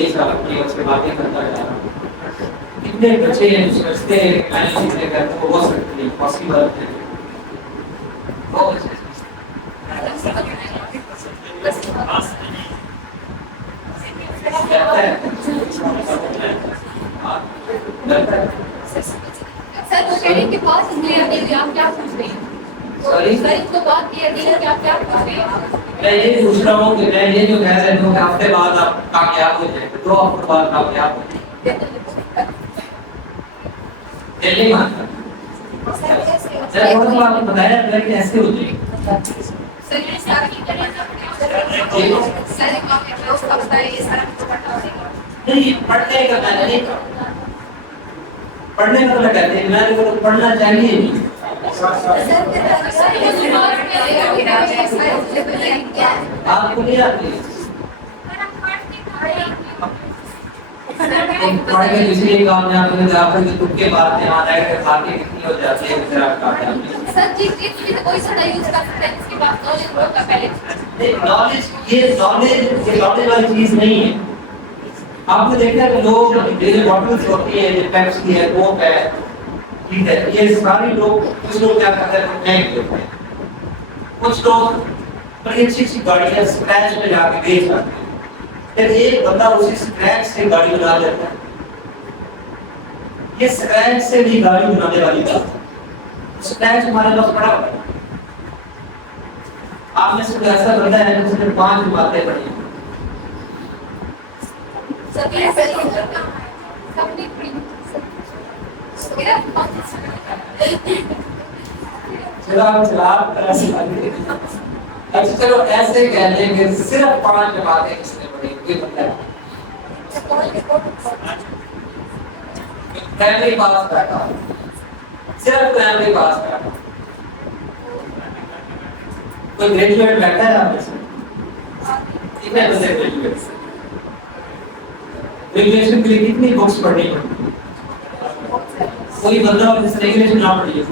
نہیں سال کی اس کے باتیں کرتا جا رہا ہوں. کتنے بچے ہیں جو سمجھتے ہیں اینالائسس نہیں کرتے وہ ہو سکتے نہیں پاسبل ہے. بہت اچھے سر وہ کہہ رہے ہیں کہ بات اس لیے ابھی آپ کیا پوچھ رہے ہیں؟ سر اس کو بات یہ ہے کہ آپ کیا پوچھ رہے ہیں؟ میں یہ پوچھ رہا ہوں کہ میں یہ جو کہہ رہا ہوں کہ ہفتے بعد آپ کامیاب ہو جائیں 2 ہفتے بعد کامیاب ہو جائیں دلی مانتا سر بہت بار آپ نے بتایا تھا کہ ایسے ہو جائے سر یہ ساری سارے کام کے کلوز کا بتایا یہ سارا کچھ پڑھنا ہوگا نہیں پڑھنے کا میں نہیں پڑھنے کا میں کہتے ہیں میں نے پڑھنا چاہیے نہیں آپ کو نہیں آتی پڑھ کے کسی لیے کامیاب ہو جاتے ہیں تو کے بعد یہاں رہ کے کھاتے کتنی ہو جاتی ہے پھر آپ کامیاب سر جی کوئی سا یوز کر سکتے ہیں اس کے بعد نالج ہوگا پہلے نالج یہ نالج والی چیز نہیں ہے. آپ نے دیکھا کہ لوگ جو باٹلز ہوتی ہیں جو پیپسی ہے کوک ہے ٹھیک ہے یہ سارے لوگ کچھ لوگ کیا کرتے ہیں پھینک دیتے ہیں. کچھ لوگ بڑی اچھی اچھی گاڑیاں اسکریچ میں جا کے بیچ آتے ہیں پھر ایک بندہ اسی اسکریچ سے گاڑی بنا لیتا ہے. یہ اسکریچ سے بھی گاڑی بنانے والی بات ہے. اسکریچ ہمارے پاس پڑا ہوا ہے. آپ میں سے کوئی ایسا بندہ ہے جس نے 5 باتیں پڑھی ہیں اچھا چلو ایسے کہہ لیں کہ صرف 5 باتیں کس نے پڑھی کوئی بندہ ہے پرائمری پاس بیٹھا صرف پرائمری پاس بیٹھا کوئی گریجویٹ بیٹھا ہے آپ میں سے کتنے بندے گریجویٹ ریگولیشن کے لیے کتنی بکس پڑھنی پڑتی کوئی بندہ جس نے ریگولیشن نہ پڑھی ہے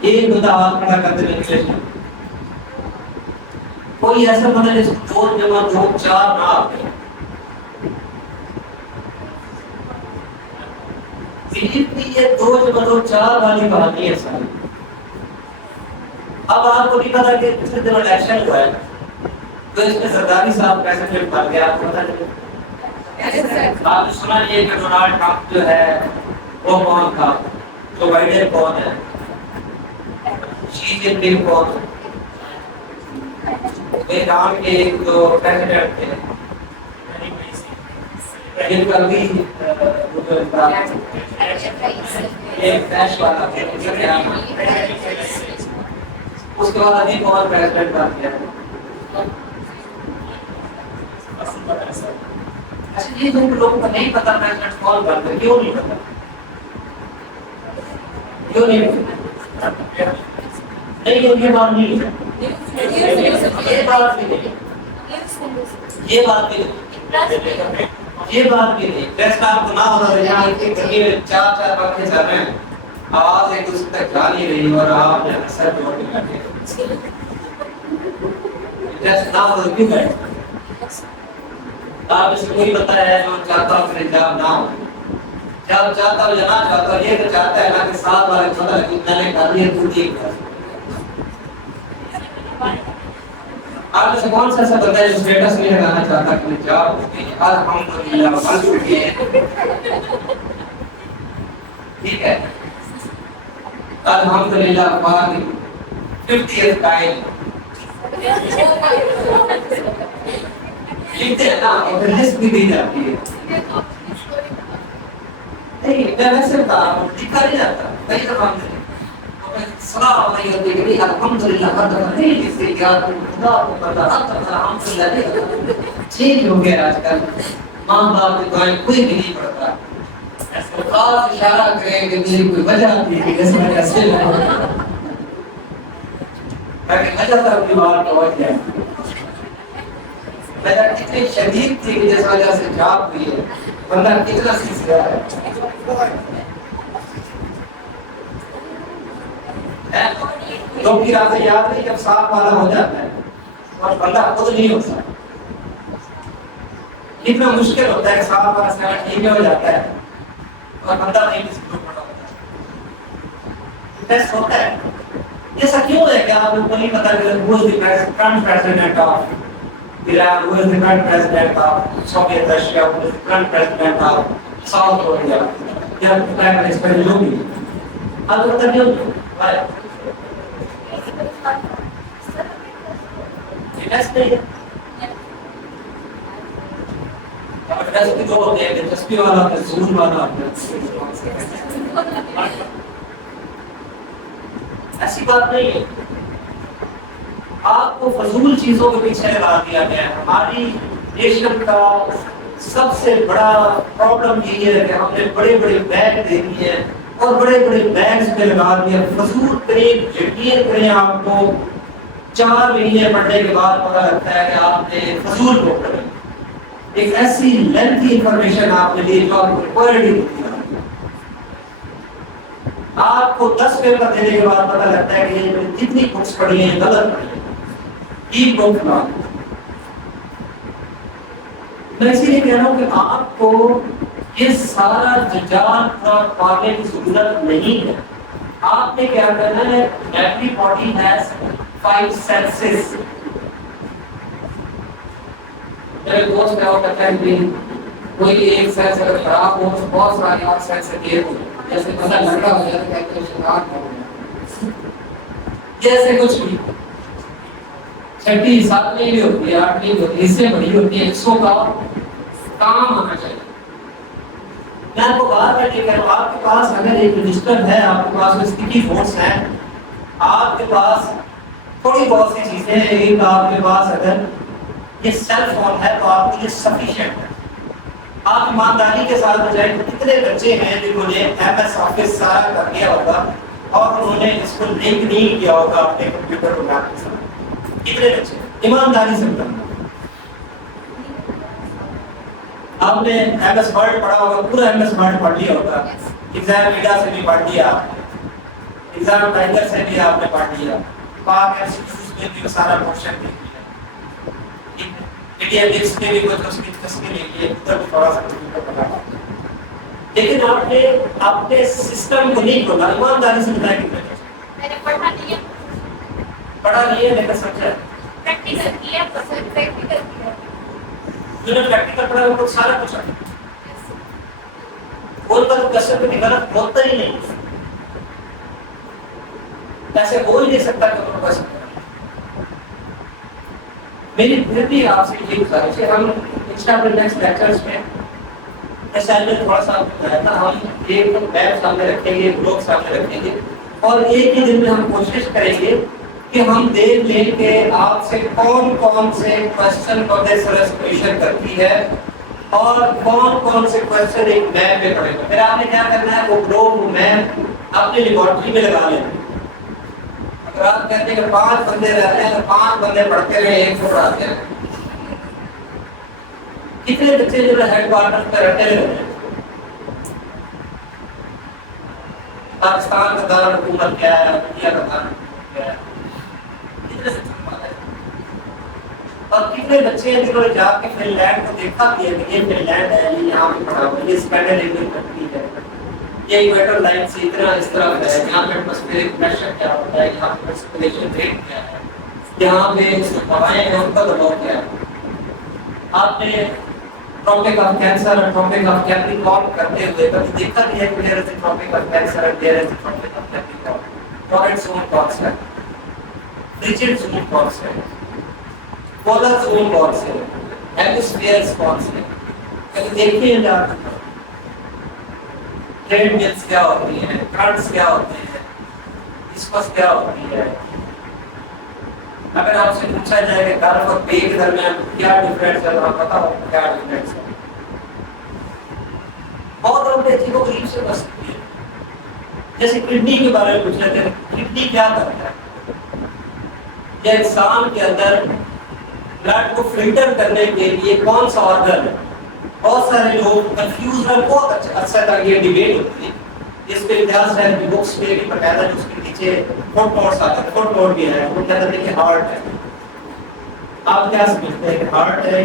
ایک بندہ ہاتھ کھڑا کرتے ریگولیشن کوئی ایسا بندہ جس کو 2 × 2 = 4 نہ آتے یہ 2 × 2 = 4 والی کہانی ہے ساری. اب آپ کو نہیں پتا کہ پچھلے دنوں الیکشن ہوا ہے تو اس میں سرداری صاحب کیسے فلپ کر گیا آپ کو پتا نہیں. آپ نے سنا یہ کہ ڈونلڈ ٹرمپ جو ہے وہ کون تھا جو بائیڈن کون ہے شی جن پنگ کون ایران کے ایک جو پریزیڈنٹ تھے جن کا بھی ایک فیش والا تھا اس کے بعد ابھی کون پریزیڈنٹ بن گیا یہ لوگوں کو نہیں پتا پریزیڈنٹ کون بن گیا کیوں نہیں پتا کیوں نہیں پتا نہیں یہ بات نہیں ہے یہ بات بھی نہیں یہ بات بھی نہیں پریس کام کو نہ ہونا یہاں کے گھر میں 4 پنکھے چل رہے ہیں آواز ایک دوسرے تک جا نہیں رہی اور آپ نے سر جوڑ کے بیٹھے پریس نہ ہو کیوں بیٹھے آپ اس کو کوئی پتہ ہے جو چاہتا ہوں پھر جاب نہ ہو جب چاہتا ہوں یا نہ چاہتا ہوں یہ تو چاہتا ہے نا کہ 7 والے پتہ ہے کہ میں نے کر لیا تو ٹھیک ہے. آپ میں سے کون سا ایسا بندہ ہے جو اسٹیٹس نہیں لگانا چاہتا کہ میں جاب ہوتی ہے الحمدللہ بس چکی ہے ٹھیک ہے الحمدللہ بعد 50th ٹائم لکھتے ہیں نا اور لسٹ بھی دی جاتی ہے نہیں میں ویسے بتا رہا ہوں لکھا نہیں جاتا کئی دفعہ سلام علیکم الحمدللہ نہیں لکھتے کیا خدا کو پتہ الحمدللہ چینج ہو گیا آج کل ماں باپ کی دعائیں کوئی بھی نہیں پڑھتا خاص اشارہ کریں کہ میری کوئی وجہ تھی کہ جس میں ایسے نہ تاکہ وجہ تک بیمار پہنچ جائے وجہ کتنی شدید تھی کہ جس وجہ سے جاب ہوئی ہے بندہ کتنا سیکھ رہا ہے لوگ کی راتیں یاد نہیں جب 7 والا ہو جاتا ہے اور بندہ خود نہیں ہوتا اتنا مشکل ہوتا ہے کہ 7 بار 7 ٹھیک ہو جاتا ہے اور بندہ نہیں کسی کو پڑا ہوتا ہے. ٹیسٹ ہوتا ہے. ایسا کیوں ہے کہ آپ کو نہیں پتا کہ who is the current president of Iran, who is the current president of Soviet Russia, who is the current president of South Korea, یا prime minister جو بھی آپ کو پتا کیوں ہے؟ ٹیسٹ نہیں ہے. ٹیسٹ جو ہوتے ہیں دلچسپی والا ضرور والا ایسی بات نہیں ہے. آپ کو فضول چیزوں کے پیچھے لگا دیا گیا ہے. ہماری نیشن کا سب سے بڑا پرابلم یہ ہے کہ ہم نے بڑے بڑے بیگ دے دیے ہیں اور بڑے بڑے بیگز پہ لگا دیا. فضول قریب یقین کریں آپ کو 4 مہینے پڑھنے کے بعد پتا لگتا ہے کہ آپ نے فضول کو پڑھا. ایک ایسی لینتھی انفارمیشن آپ نے لی جو آپ کو ریکوائرڈ ہی نہیں. آپ کو 10 پیپر دینے کے بعد پتا لگتا ہے کہ یہ جتنی بکس پڑھی ہیں غلط پڑھی ہیں. میں اسی لیے کہہ رہا ہوں کہ آپ کو یہ سارا جنجال پانے کی ضرورت نہیں ہے. آپ نے کیا کرنا ہے ایوری باڈی ہیز 5 سینسز. میرے دوست کیا کہتا ہے کہ کوئی ایک سینس اگر خراب ہو تو بہت سارے اور سینس یہ ہو جیسے پتہ لڑکا ہو جاتا ہے کہ شکار ہو گیا جیسے کچھ بھی 6 7 نہیں بھی ہوتی ہے 8 نہیں ہوتی اس سے بڑی ہوتی ہے. اس کو کا کام آنا چاہیے. میں آپ کو بات کر کے کہہ رہا ہوں آپ کے پاس اگر ایک رجسٹر ہے آپ کے پاس اسٹیکی نوٹس ہیں آپ کے پاس تھوڑی بہت سی چیزیں ہیں ایک آپ کے پاس اگر یہ سیل فون ہے تو آپ کے لیے سفیشینٹ ہے. آپ ایمانداری کے ساتھ بجائے کتنے بچے ہیں جنہوں نے ایم ایس آفس سارا کر لیا ہوگا اور انہوں نے اس کو لنک نہیں کیا ہوگا اپنے کمپیوٹر پروگرام کے ساتھ. کتنے بچے ایمانداری سے بتانا. آپ نے ایم ایس ورڈ پڑھا ہوگا پورا ایم ایس ورڈ پڑھ لیا ہوگا. ایگزام میڈیا سے بھی پڑھ لیا ایگزام ٹائگر سے بھی آپ نے پڑھ لیا پاک ایف سی میں بھی سارا کوشچن دیکھ لیا انڈیا بکس میں بھی کچھ اس کی تسکین لیے ادھر بھی تھوڑا سا پڑھا. لیکن آپ نے اپنے سسٹم کو نہیں کھولا. ایمانداری سے بتایا کہ میں نے پڑھا نہیں ہے پڑھا نہیں ہے لیکن سمجھا پریکٹیکل کیا پریکٹیکل کیا جو نے پریکٹیکل پڑھا وہ سارا کچھ ہے. اور تو کسر بھی غلط ہوتا ہی نہیں. ایسے ہو ہی نہیں سکتا کہ ان کو ایسا میری پھر بھی آپ سے یہ گزارش ہے ہم نیکسٹ لیکچرز میں اسائنمنٹ تھوڑا سا رہتا ہم ایک میپ سامنے رکھیں گے بلاگ سامنے رکھیں گے اور ایک ہی دن میں ہم کوشش کریں گے کہ ہم دیکھ لیں کہ آپ سے کون کون سے کوشچن پبلک سروس کمیشن کرتی ہے اور کون کون سے کوشچن ایک میپ پہ پڑے گا. پھر آپ نے کیا کرنا ہے وہ بلاگ وہ میپ اپنی لیبارٹری میں لگا لینا. اگر آپ کہتے ہیں کہ 5 بندے رہتے ہیں تو 5 بندے پڑھتے رہے ایک کو پڑھاتے ہیں. کتنے بچے جو ہے ہیڈ کوارٹر پہ رہتے ہیں پاکستان کا دارالحکومت کیا ہے انڈیا کا دارالحکومت کیا ہے کتنے سے چکماتا ہے اور کتنے بچے ہیں جنہوں نے جا کے فن لینڈ کو دیکھا بھی ہے کہ یہ فن لینڈ ہے یہ یہاں پہ پڑھا ہوا ہے یہ اسکینڈینیوین کنٹری ہے یہ ایکویٹر لائن سے اتنا اس طرح ہے یہاں پہ ایٹماسفیئرک پریشر کیا ہوتا ہے یہاں پہ پریسپیٹیشن ریٹ کیا ہے یہاں پہ ہوائیں ہیں ان کا دباؤ کیا ہے. آپ نے ٹاپک آف کینسر اور ٹاپک آف کیپریکارن کرتے ہوئے کبھی دیکھا بھی ہے کہ there is a topic of Cancer اور there is a topic of Capricorn. Torrent zone کون سا ہے فریجڈ زون کون سا ہے پولر زون کون سے ہے ہیمسفیئرز کون سے ہیں کبھی دیکھیے جا ٹریڈ ملز کیا ہوتی ہیں کرنٹس کیا ہوتے ہیں ڈسکس کیا ہوتی ہے. اگر آپ سے پوچھا جائے کہ گلف اور بے کے درمیان کیا ڈفرینس ہے تو آپ پتا ہو کیا ڈفرینس ہے. بہت لوگ عجیب و غریب سے بس سکتی ہے. جیسے کڈنی کے بارے میں پوچھ رہے تھے کڈنی کیا کرتا ہے یہ انسان کے اندر بلڈ کو فلٹر کرنے کے لیے کون سا آرگن ہے. بہت سارے لوگ کنفیوز ہیں بہت اچھا عرصہ تک یہ ڈیبیٹ ہوتی ہے. اس پہ امتیاز ہے کہ بکس میں بھی باقاعدہ جو اس کے نیچے فٹ نوٹس آتے ہیں فٹ نوٹ بھی ہے وہ کہتے ہیں کہ ہارٹ ہے. آپ کیا سمجھتے ہیں کہ ہارٹ ہے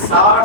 60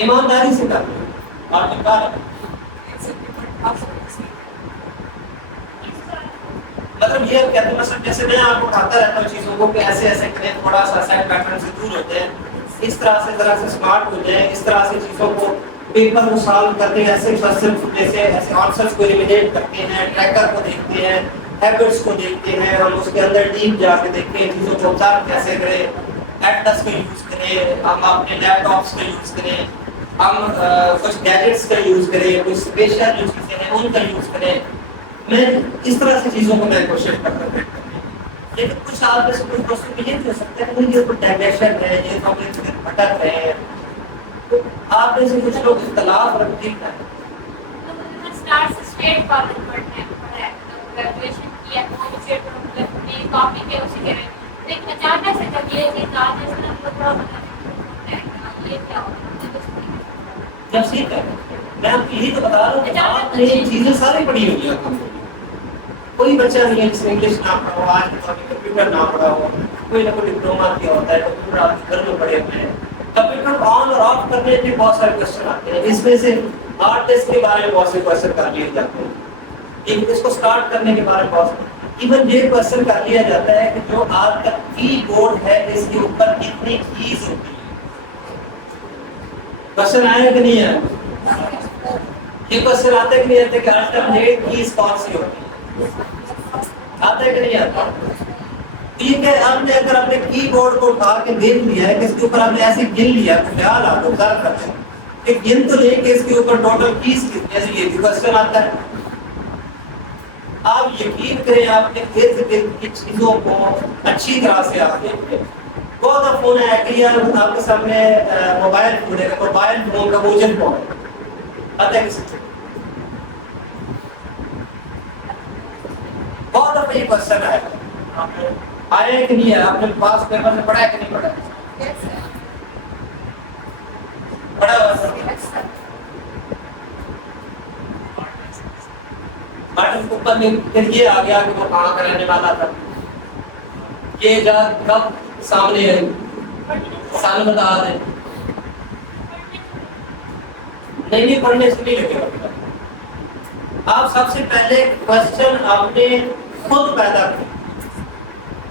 ایمانداری سے کرنا ہے اور نکال مطلب یہ کہتے ہیں مثلا جیسے میں آپ کو بتاتا رہتا ہوں چیزوں کو کہ ایسے ایسے کریں تھوڑا سا سیٹ پیٹرن سے دور ہوتے ہیں اس طرح سے ذرا سے اسمارٹ ہو جائیں اس طرح سے چیزوں کو پیپر کو سالو کرتے ہیں ایسے صرف جیسے ایسے آنسرس کو ایلیمینیٹ کرتے ہیں ٹریکر کو دیکھتے ہیں ہیبٹس کو دیکھتے ہیں ہم اس کے اندر ڈیپ جا کے دیکھتے ہیں چیزوں کو observe کیسے کریں ایٹلس کا یوز کریں ہم اپنے لیپ ٹاپس کا یوز کریں ہم کچھ گیجٹس کا یوز کریں کچھ اسپیشل جو چیزیں ہیں ان کا یوز کریں میں اس طرح سے چیزوں کو میں کوشش کرتا ہوں لیکن کچھ آپ میں سے کچھ دوستوں کو یہ بھی ہو سکتا ہے کہ یہ تو ڈائمیشن ہے یہ تو اپنے سے بھٹک رہے ہیں تو آپ میں سے کچھ لوگ اختلاف رکھتے ہیں اسٹارٹ سے اسٹیٹ کالج پڑھنا ہے گریجویشن کیا کاپی پہ اسی کے رہے لیکن اچانک سے جب یہ چیز آ جائے تو تھوڑا یہ کیا ہوتا جب سیکھ ہے میں آپ کو یہی تو بتا رہا ہوں کہ آپ نے یہ چیزیں ساری پڑھی ہوئی ہیں کوئی بچہ نہیں ہے جس نے انگلش نہ پڑھا ہو آج کمپیوٹر نہ پڑھا ہو کوئی نہ کوئی ڈپلوما کیا ہوتا ہے کمپیوٹر آپ کے گھر میں پڑے ہوئے ہیں کمپیوٹر آن اور آف کرنے کے بہت سارے کوشچن آتے ہیں اس میں سے ہارڈ ڈسک کے بارے میں بہت سے کوشچن کر لیے جاتے ہیں اس کو اسٹارٹ کرنے کے بارے میں بہت ایون یہ کوشچن کر لیا جاتا ہے کہ جو آپ کا کی بورڈ ہے اس کے اوپر کتنی کیز ہوتی ہے کوشچن آیا کہ نہیں ہے یہ کوشچن آتے کہ نہیں آتے کہ آج تک نیٹ کیز کون سی ہوتی ہے آتا ہے کہ نہیں آتا یہ کہ آپ نے اگر اپنے کی بورڈ کو اٹھا کے دیکھ لیا ہے کہ اس کے اوپر آپ نے ایسے گن لیا تو خیال آپ گزار کرتے ہیں کہ گن تو لے کہ اس کے اوپر ٹوٹل کیز کتنی ایسے یہ بھی کوشچن آتا ہے آپ یقین کریں آپ نے ارد گرد کی چیزوں کو اچھی طرح سے آپ دیکھیں بہت اب فون ہے کہ یار آپ کے سامنے موبائل فون ہے موبائل فون کا موجن فون آتا ہے کسی بہت اب یہ کوشچن ہے آیا کہ نہیں ہے آپ نے پاس پیپر میں پڑھا ہے کہ نہیں پڑھا پڑھا بٹن کے اوپر میں پھر یہ آ گیا کہ وہ کہاں کا رہنے والا تھا یہ جا کب سامنے ہے سال بتا دیں نہیں پڑھنے سے نہیں لگے گا آپ سب سے پہلے کوشچن آپ نے خود پیدا کیا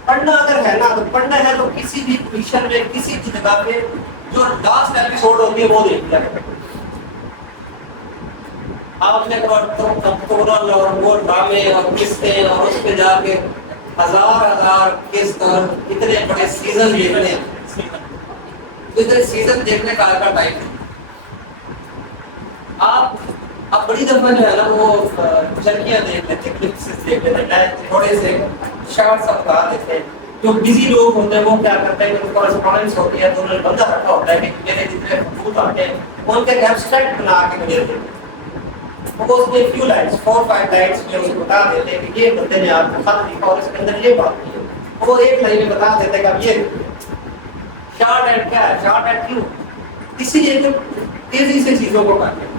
پڑھنا اگر ہے نا تو پڑھنا ہے تو کسی بھی مشن میں کسی بھی جگہ پہ جو لاسٹ ایپیسوڈ ہوتی ہے وہ دیکھ لیا آپ نے ٹوٹل اور وہ ڈرامے اور قسطیں اور اس پہ جا کے ہزار قسط اور اتنے بڑے سیزن دیکھنے اتنے سیزن دیکھنے کا آگا ٹائم آپ اب بڑی دفعہ جو ہے نا وہ جھلکیاں دیکھ لیتے کلپس دیکھ لیتے تھوڑے سے شارٹ سا بتا دیتے ہیں جو بزی لوگ ہوتے ہیں وہ کیا کرتے ہیں کہ کورسپونڈنس ہوتی ہے تو انہوں نے بندہ رکھا ہوتا ہے کہ میرے جتنے خطوط آتے ہیں ان کا ایک ایبسٹریکٹ بنا کے مجھے دیتے ہیں وہ اس میں فیو لائنس 4-5 لائنس میں اس کو بتا دیتے ہیں کہ یہ بندے نے آپ کو خط لکھا اور اس کے اندر یہ بات کی ہے وہ ایک لائن میں بتا دیتے ہیں کہ اب یہ شارٹ اینڈ کیا ہے شارٹ اینڈ کیوں اسی لیے کہ تیزی سے چیزوں کو کرتے ہیں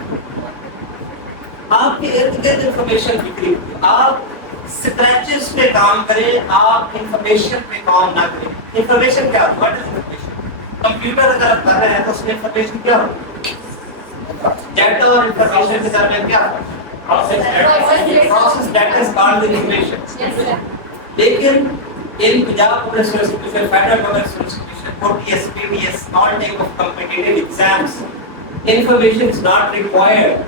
آپ کے ارد گرد انفارمیشن بکھری ہوئی آپ اسٹریچز پہ کام کریں آپ انفارمیشن پہ کام نہ کریں انفارمیشن کیا ہے واٹ از انفارمیشن کمپیوٹر اگر آپ کر رہے ہیں تو اس میں انفارمیشن کیا ہوگی ڈیٹا اور انفارمیشن کے درمیان کیا ہے process data is called information لیکن in Punjab Public Service Commission, Federal Public Service Commission, OTS, PBS, all type of competitive exams, information is not required.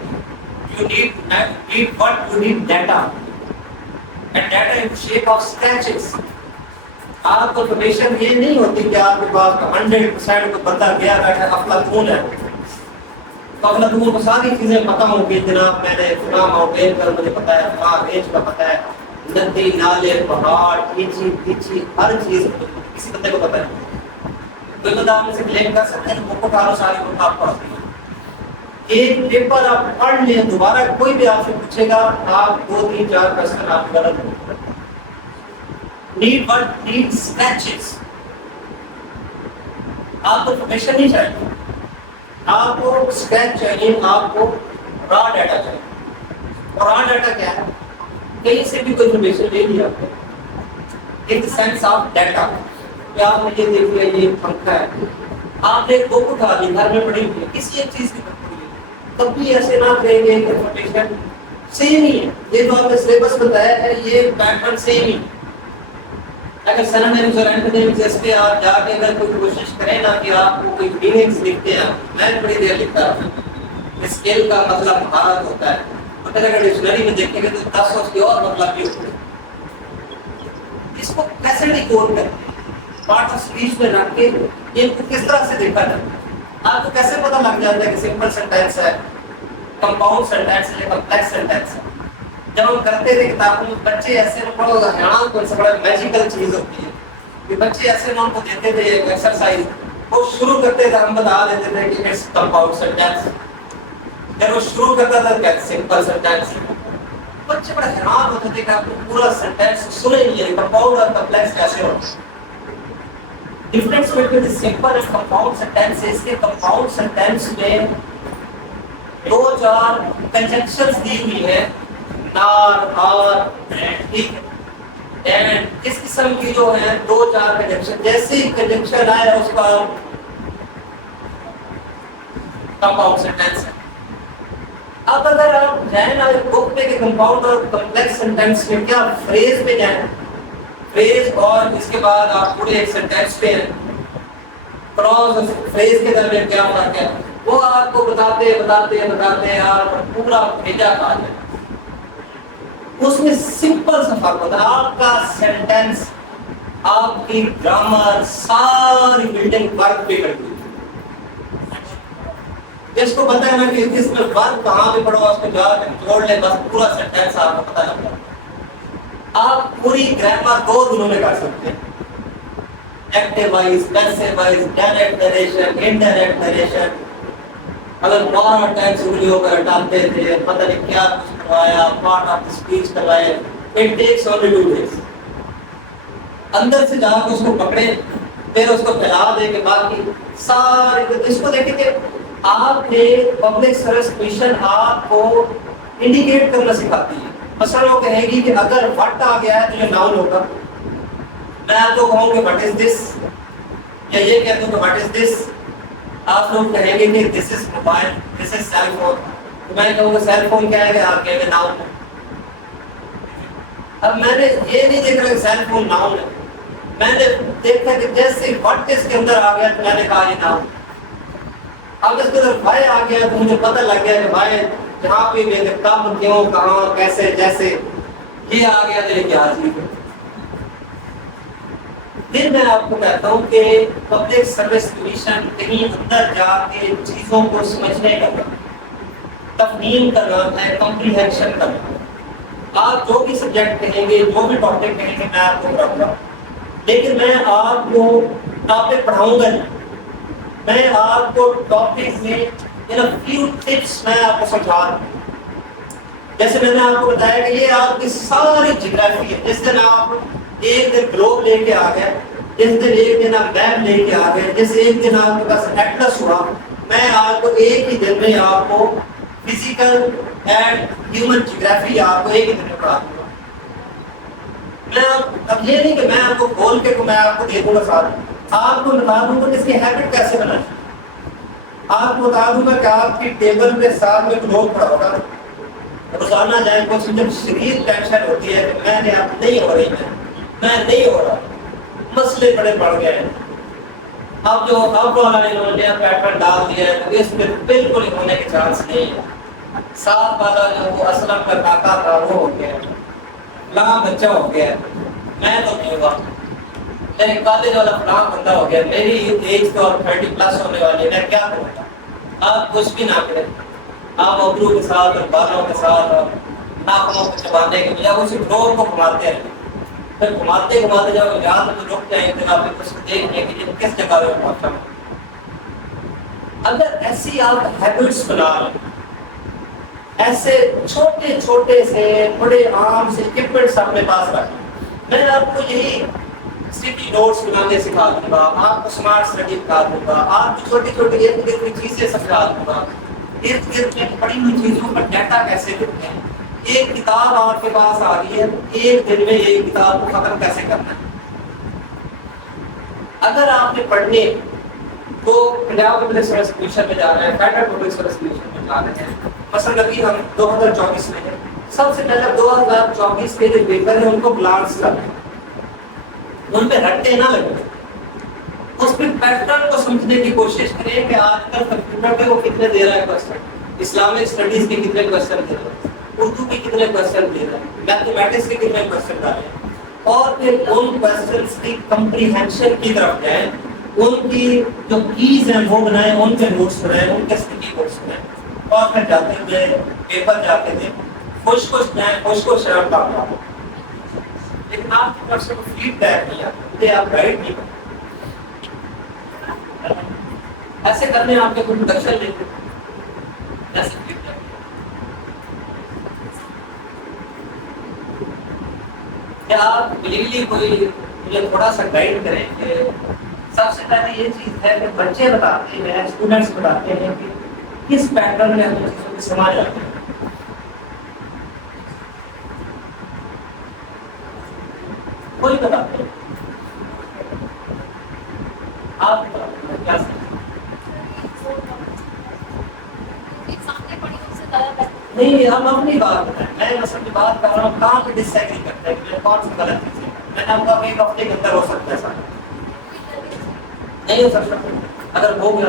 You need what? You need data. And data in shape of sketches. آپ کو information یہ نہیں ہوتی کہ آپ کے پاس 100% کو بندہ گیا بیٹھا افلاطون ہے تو افلاطون کو ساری چیزیں پتہ ہوگی جناب میں نے فلاں ماؤنٹین پر مجھے پتہ ہے فلاں رینج کا پتہ ہے ندی نالے پہاڑ پیچھی ہر چیز کسی بندے کو پتہ ہے کوئی بندہ آپ میں سے کلیم کر سکتے ہیں وہ اٹھارہ سال کی آپ پڑھتے ہیں ایک پیپر آپ پڑھ لیں دوبارہ کوئی بھی آپ سے پوچھے گا آپ 2-3-4 کوسچن آپ غلط ہوں need what need sketches آپ کو انفارمیشن نہیں چاہیے آپ کو اسکیچ چاہیے آپ کو را ڈیٹا چاہیے اور را ڈیٹا کیا ہے کہیں سے بھی کوئی انفارمیشن لے لیا آپ نے ان سینس آف ڈیٹا کہ آپ نے یہ دیکھ لیا یہ پنکھا ہے آپ نے ایک بک اٹھا لی گھر میں پڑھی ہوئی ہے کسی ایک چیز کی بک پڑھی ہے کبھی ایسے نہ کریں گے کہ انفارمیشن سیم ہی ہے یہ جو آپ نے سلیبس بتایا ہے یہ پیٹرن سیم ہی اگر سینونیمز اور اینٹونیمز اس پہ آپ جا کے اگر کوئی کوشش کریں نا کہ آپ کو کوئی میننگز لکھتے ہیں میں بڑی دیر لکھتا ہوں اسکل کا مطلب مہارت ہوتا ہے مگر اگر ڈکشنری میں دیکھیں گے تو 10 اس کے اور مطلب بھی ہوتے ہیں اس کو کیسے ڈیکوڈ کریں پارٹ آف اسپیچ میں رکھ کے یہ کس طرح سے دیکھا جاتا ہے آپ کو کیسے پتہ لگ جاتا ہے کہ سمپل سینٹینس ہے کمپاؤنڈ سینٹینس ہے کمپلیکس سینٹینس ہے جب ہم کرتے تھے کتابوں میں بچے ایسے بڑا حیران کون سے بڑا میجیکل چیز ہوتی ہے کہ بچے ایسے ان کو دیتے تھے ایکسرسائز وہ شروع کرتے تھے ہم بتا دیتے تھے کہ اٹس کمپاؤنڈ سینٹینس جب وہ شروع کرتا تھا کہ سمپل سینٹینس بچے بڑا حیران ہوتے تھے کہ آپ کو پورا سینٹینس سنے نہیں ہے کمپاؤنڈ اور کمپلیکس کیسے ہوتا ہے difference between the simple and compound sentence is کہ compound sentence میں دو چار conjunctions دی ہوئی ہیں نار اور ٹھیک ہے and اس قسم کی جو ہیں دو چار conjunction جیسے ہی conjunction آیا اس کا compound sentence ہے اب اگر آپ جائیں نا بک میں کہ compound اور complex sentence میں کیا phrase پہ جائیں فریز اور اس کے بعد آپ پورے ایک سینٹینس پہ ہیں کراس اور فریز کے درمیان کیا فرق ہے وہ آپ کو بتاتے اور پورا بھیجا کہا جائے اس میں سمپل سا فرق ہوتا ہے آپ کا سینٹینس آپ کی گرامر ساری بلڈنگ ورک پہ کرتی ہے جس کو پتہ ہے نا کہ اس میں ورک کہاں پہ پڑا اس کو جا کے جوڑ لے بس پورا سینٹینس آپ کو پتہ لگ جائے آپ پوری گرامر 2 دنوں میں کر سکتے ہیں active wise passive wise direct narration indirect narration اگر 12 ٹائمز انگلیوں پر ہٹاتے تھے پتہ نہیں کیا کچھ کروایا پارٹ آف اسپیچ کروایا اٹ ٹیکس اونلی 2 days اندر سے جا کے اس کو پکڑے پھر اس کو پھیلا دے کے باقی سارے اس کو دیکھیں کہ آپ نے پبلک سروس کمیشن آپ کو انڈیکیٹ کرنا سکھاتی ہے مثلا وہ کہے گی کہ اگر وٹ آ گیا ہے تو یہ ناؤن ہوگا میں آپ کو کہوں کہ وٹ از دس یا یہ کہہ دوں کہ وٹ از دس آپ لوگ کہیں گے کہ دس از موبائل دس از سیل فون تو میں کہوں گا سیل فون کیا ہے کہ آپ کہیں گے ناؤن ہے اب میں نے یہ نہیں دیکھ رہا کہ سیل فون ناؤن ہے میں نے دیکھا کہ جیسے وٹ اس کے اندر آ گیا تو میں نے کہا یہ ناؤن اب اس کے اندر وائی آ گیا تو مجھے پتہ لگ گیا کہ وائی جہاں پہ میں کب کیوں کہاں کیسے جیسے یہ آ گیا تو یہ کیا چیز ہے پھر میں آپ کو کہتا ہوں کہ پبلک سروس کمیشن کہیں اندر جا کے چیزوں کو سمجھنے کا تفہیم کا نام ہے کمپریہنشن کا نام آپ جو بھی سبجیکٹ کہیں گے جو بھی ٹاپک کہیں گے میں آپ کو پڑھاؤں گا لیکن میں آپ کو ٹاپک پڑھاؤں گا نہیں میں آپ کو ٹاپک میں in a few tips میں آپ کو سمجھا دوں جیسے میں نے آپ کو بتایا کہ یہ آپ کی ساری جغرافی ہے جس دن آپ ایک دن گلوب لے کے آ گئے جس دن ایک دن آپ میپ لے کے آ گئے جیسے ایک دن آپ کے پاس ایٹلس ہوا میں آپ کو ایک ہی دن میں آپ کو فزیکل اینڈ ہیومن جغرافی آپ کو ایک ہی دن میں پڑھا دوں گا میں اب یہ نہیں کہ میں آپ کو کھول کے میں آپ کو دے دوں گا ساتھ آپ کو بتا دوں گا اس کی ہیبٹ کیسے بنانی آپ کو بتا دوں گا کہ آپ کی ٹیبل پہ ساتھ میں گلوب پڑا ہوگا روزانہ جائے کچھ جب شدید ٹینشن ہوتی ہے کہ میں نے اب نہیں ہو رہی میں نہیں ہو رہا مسئلے بڑے بڑھ گئے ہیں اب جو اب والا انہوں نے پیٹرن ڈال دیا ہے تو اس میں بالکل ہونے کے چانس نہیں ہے ساتھ والا جو وہ اسلم کا کاکا تھا وہ ہو گیا فلاں بچہ ہو گیا میں تو نہیں ہوا میرے کالج والا فلاں بندہ ہو گیا میری ایج تو 30+ ہونے والی میں کیا کروں گا آپ کچھ بھی نہ کریں آپ ابرو کے ساتھ اور بالوں کے ساتھ اور ناخنوں کو چبانے کے بجائے اسی ڈور کو گھماتے ہیں پھر گھماتے گھماتے جب یاد میں رک جائیں پھر آپ اس کو دیکھ لیں کہ یہ کس جگہ پہ پہنچا ہوں اگر ایسی آپ ہیبٹس بنا لیں ایسے چھوٹے چھوٹے سے بڑے عام سے اکوپمنٹس اپنے پاس رکھیں میں آپ کو یہی سٹی نوٹس بنانے سکھا دوں گا آپ کو اسمارٹ اسٹڈی سکھا دوں گا آپ کو چھوٹی چھوٹی ارد گرد کی چیزیں سمجھا دوں گا ارد گرد میں پڑی ہوئی چیزوں پر ڈیٹا کیسے لکھتے ہیں ایک کتاب آپ کے پاس آ رہی ہے ایک دن میں ایک کتاب کو ختم کیسے کرنا ہے اگر آپ نے پڑھنے تو پنجاب پبلک سروس کمیشن میں جا رہے ہیں, فیڈرل پبلک سروس کمیشن میں جا رہے ہیں. مثلاً ابھی ہم 2024 میں ہیں, سب سے پہلے 2024 کے جو پیپر ہیں ان کو گلانس کریں, ان پہ رٹے نہ لگے, اس پہ پیٹرن کو سمجھنے کی کوشش کریں کہ آج کل کمپیوٹر پہ وہ کتنے دے رہا ہے کوسچن, اسلامک اسٹڈیز کے کتنے کوسچن دے رہا ہے, اردو کے کتنے کوسچن دے رہا ہے, میتھمیٹکس کے کتنے کوسچن ڈالے, اور پھر ان کوسچنس کی کمپریہنشن کی طرف جائیں, ان کی جو کیز ہیں وہ بنائیں, ان کے نوٹس بنائیں, ان کے اسٹڈی نوٹس بنائیں, اور پھر جاتے ہوئے پیپر جا کے دیں, خوش خوش جائیں, خوش خوش شرم کا آپ, لیکن آپ کی طرف سے کوئی فیڈ بیک نہیں آتا, مجھے آپ گائڈ نہیں کرتے. ایسے کرنے آپ کے کوئی پروڈکشن لیتے ایسے فیڈ بیک. کیا آپ کلیئرلی کوئی مجھے تھوڑا سا گائڈ کریں کہ سب سے پہلے یہ چیز ہے کہ بچے بتاتے ہیں, اسٹوڈنٹس بتاتے ہیں کہ کس پیٹرن میں ہمیں چیزوں کو سمجھ آتے ہیں, کوئی بتاتے ہیں, آپ کیا نہیں, ہم اپنی بات کریں, میں مثلا بات کر رہا ہوں کہاں پہ ڈس ایگری کرتے ہیں کہ کون سی غلط چیز ہے, میں نے آپ کا ایک ہفتے کے اندر ہو سکتا ہے سارا نہیں ہو سکتا, اگر ہو گیا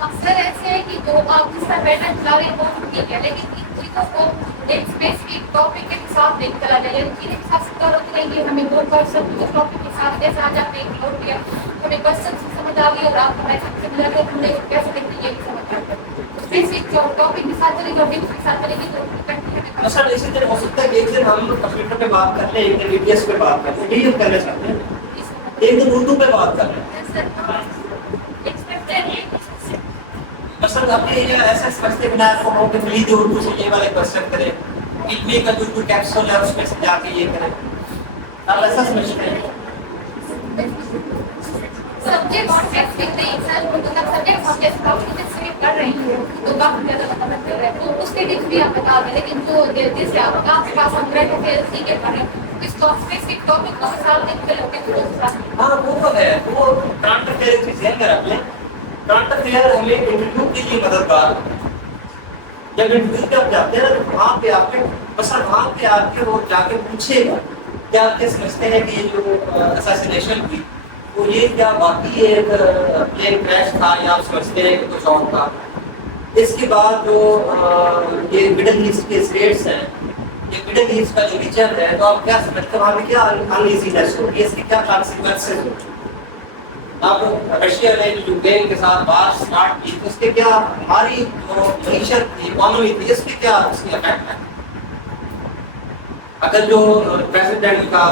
اکثر ایسے ہے کہ جو آپ جس کا پیٹرن چلا رہے ہیں وہ ٹھیک ہے, لیکن ان چیزوں کو ایک اسپیسیفک ٹاپک کے حساب سے چلا جائے, یعنی چیزیں کے ساتھ سکار ہوتی رہیں گی, ہمیں دو پرسن اس ٹاپک کے ساتھ جیسے آج آپ نے ایک نوٹ لیا, ہمیں کوشچن سمجھ آ گئی اور آپ ہمارے ساتھ سے ملا کے ہم نے کیسے دیکھیں یہ بھی سمجھ آ گیا. اسپیسیفک جو ٹاپک کے ساتھ چلے گی اور ٹپس کے ساتھ چلے گی تو مثلا اسی طرح ہو سکتا ہے کہ ایک دن ہم کمپیوٹر پہ بات کر لیں, ایک دن ای پی ایس پہ بات کر لیں, یہی کرنا چاہتے ہیں, ایک دن اردو پہ بات کر لیں. مثلا آپ یہ ایسا سمجھتے ہیں بنا کو کہ پلیز اردو سے یہ والے کوشچن کریں, علمی کا جو کیپسول ہے اس میں سے جا کے یہ کریں, آپ ایسا سمجھتے ہیں. سبجیکٹ اسپیسیفک نہیں سر, مطلب سبجیکٹ ہم جیسے ٹاپک سے کر رہے ہیں تو کافی زیادہ مدد کر رہے ہیں, تو اس کے ٹپس بھی آپ بتا دیں, لیکن جو جس سے آپ کے پاس ہم کرنٹ افیئرس سیکھ کے پڑھ رہے ہیں اس کو اسپیسیفک ٹاپک کو مثال دے کے لوگ کے ہاں وہ تو ہے, وہ کرنٹ افیئر کی ذہن میں رکھ لیں. کرنٹ افیئر ہمیں انٹرویو کے لیے مددگار ہے. جب انٹرویو پہ آپ جاتے ہیں تو وہاں پہ آپ کے مثلا وہاں پہ آپ کے وہ جا کے پوچھے گا کہ آپ کیا سمجھتے ہیں کہ یہ جو اساسینیشن ہوئی تو یہ کیا واقعی ایک پلین کریش تھا یا آپ سمجھتے ہیں کہ کچھ اور تھا. اس کے بعد جو یہ مڈل ایسٹ کے اسٹیٹس ہیں, یہ مڈل ایسٹ کا جو ریجن ہے, تو آپ کیا سمجھتے ہیں وہاں پہ کیا انایزینس ہوگی, اس کے کیا کانسیکوینسز ہوگی. آپ رشیا نے جو یوکرین کے ساتھ بات اسٹارٹ کی تو اس کے کیا ہماری جو معیشت تھی, اکانومی تھی, اس کے کیا اس کی افیکٹ ہے. اگر جو پریزیڈنٹ کا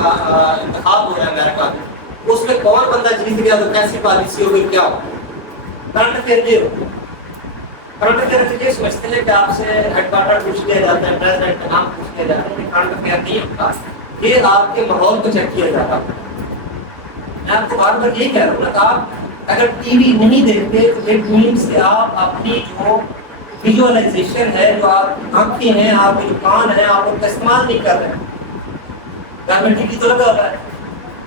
انتخاب ہو رہا ہے امریکہ میں, اس میں کون بندہ جیت گیا تو کیسی پالیسی ہوگی, کیا ہوگا. کرنٹ افیئر یہ ہوگا. کرنٹ افیئر یہ سمجھتے ہیں کہ آپ سے ہیڈ کوارٹر پوچھ لیا جاتا ہے, پریزیڈنٹ کا نام پوچھ لیا جاتا ہے, کرنٹ افیئر نہیں ہوتا, یہ آپ کے ماحول کو چیک کیا جاتا ہے. میں آپ کو بار بار یہی کہہ رہا ہوں نا کہ آپ اگر ٹی وی نہیں دیکھتے تو ایک مین سے آپ اپنی جو ویژوائلائزیشن ہے, جو آپ آنکھیں ہیں, آپ جو کان ہیں, آپ ان کا استعمال نہیں کر رہے ہیں. گھر میں ٹی وی تو لگا ہوا ہے,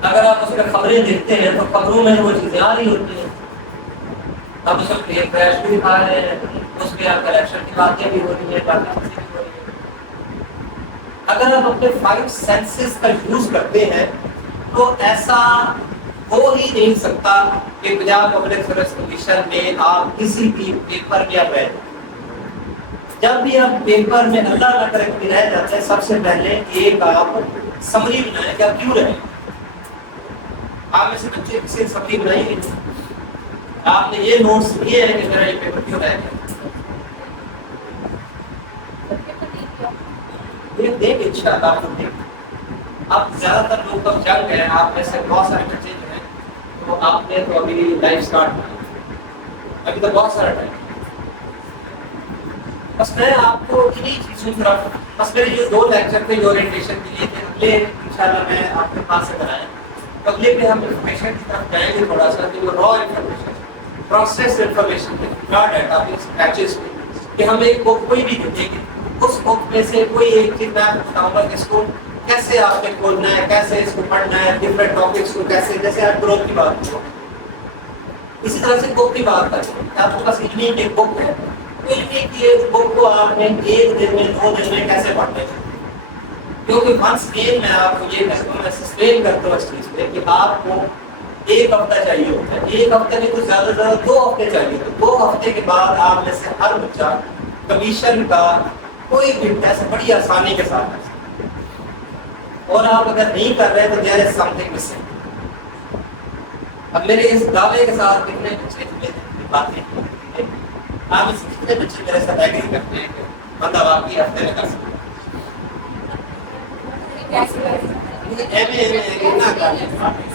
اگر آپ اس میں خبریں دیکھتے ہیں تو خبروں میں وہ چیزیں آ رہی ہوتی ہیں. آپ اس وقت ایک کریش بھی دکھا رہے ہیں, اس میں آپ کریکشن کی باتیں بھی ہو رہی ہیں, باقی چیزیں بھی ہو رہی ہیں. اگر آپ اپنے 5 سینسز کا یوز کرتے ہیں تو ایسا ہو ہی نہیں سکتا کہ پنجاب پبلک سروس کمیشن میں آپ کسی بھی پیپر میں رہ. جب بھی آپ پیپر میں اللہ نہ کرے کہ رہ جاتے ہیں, سب سے پہلے ایک آپ سمری بنائیں کہ آپ کیوں رہے. آپ میں سے بچے کسی سمری بنائی نہیں, آپ نے یہ نوٹس لیے ہیں کہ میرا یہ پیپر کیوں رہ گیا. یہ دیکھ انشاءاللہ آپ کو دیکھ. اب زیادہ تر لوگ تو جنگ ہیں, آپ میں سے بہت سارے بچے جو ہیں تو آپ نے تو ابھی لائف اسٹارٹ کیا, ابھی تو بہت سارا ٹائم. بس میں آپ کو انہیں چیزوں کی طرف, بس میرے جو 2 لیکچر تھے جو اورینٹیشن کے لیے تھے, اگلے انشاءاللہ میں آپ کے پاس سے بنائیں تو اگلے پہ ہم انفارمیشن کی طرف جائیں گے تھوڑا سا, کہ وہ را انفارمیشن, پروسیس انفارمیشن کے را ڈیٹا بیس پیچز پہ, کہ ہم ایک بک کوئی بھی دیں گے, اس بک میں سے کوئی ایک چیز میں بتاؤں گا کہ اس کو کیسے آپ نے کھولنا ہے, کیسے اس کو پڑھنا ہے, ڈفرینٹ ٹاپکس کو کیسے, جیسے آپ گروتھ کی بات کرو, اسی طرح سے بک کی بات کریں. آپ کے پاس علمی کی ایک بک ہے, تو علمی کی ایک بک کو آپ نے 1 دن میں 2 دن میں کیسے پڑھنا ہے, کیونکہ ونس اگین میں آپ کو یہ کہتا ہوں, میں سسٹین کرتا ہوں اس چیز پہ کہ آپ کو 1 ہفتہ چاہیے ہوتا ہے, 1 ہفتے میں تو زیادہ سے زیادہ 2 ہفتے چاہیے. 2 ہفتے کے بعد آپ میں سے ہر بچہ کمیشن کا کوئی بھی ٹیسٹ بڑی آسانی کے ساتھ کر سکتا ہے. اور آپ اگر نہیں کر رہے تو دیر از سم تھنگ مسنگ. اب میرے اس دعوے کے ساتھ کتنے بچے باتیں آپ اس کتنے بچے میرے ساتھ ایگری کرتے ہیں کہ بندہ واقعی ہفتے میں کر سکتا ہے.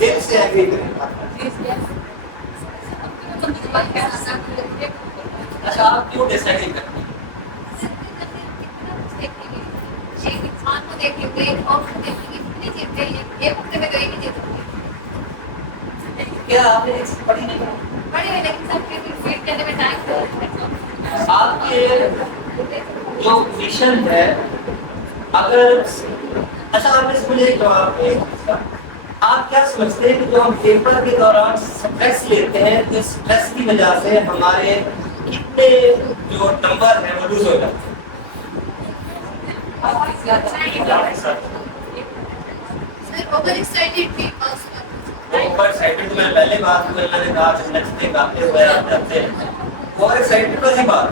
دل سے ایگری کریں. اچھا آپ کیوں ڈس ایگری کرتے ہیں؟ ایک انسان کو دیکھیں گے, ایک آپشن دیکھیں گے, کتنی چیزیں ایک ہفتے میں تو ایک ہی چیز ہوتی ہے. کیا آپ نے اس پڑھی نہیں بڑی ہوئی لیکن سب کے فیڈ کرنے میں ٹائم لگتا ہے. آپ کے جو مشن ہے, اگر اچھا آپ اس مجھے ایک جواب دیں, آپ کیا سمجھتے ہیں کہ جو ہم پیپر کے دوران اسٹریس لیتے ہیں تو اسٹریس کی وجہ سے ہمارے کتنے جو نمبر ہیں وہ لوز ہو جاتے ہیں؟ Overexcited peoples overexcited میں پہلے بات میں نے کہا کہ نچتے گاتے ہوئے آپ جاتے ہیں, اوور ایکسائٹیڈ والی بات.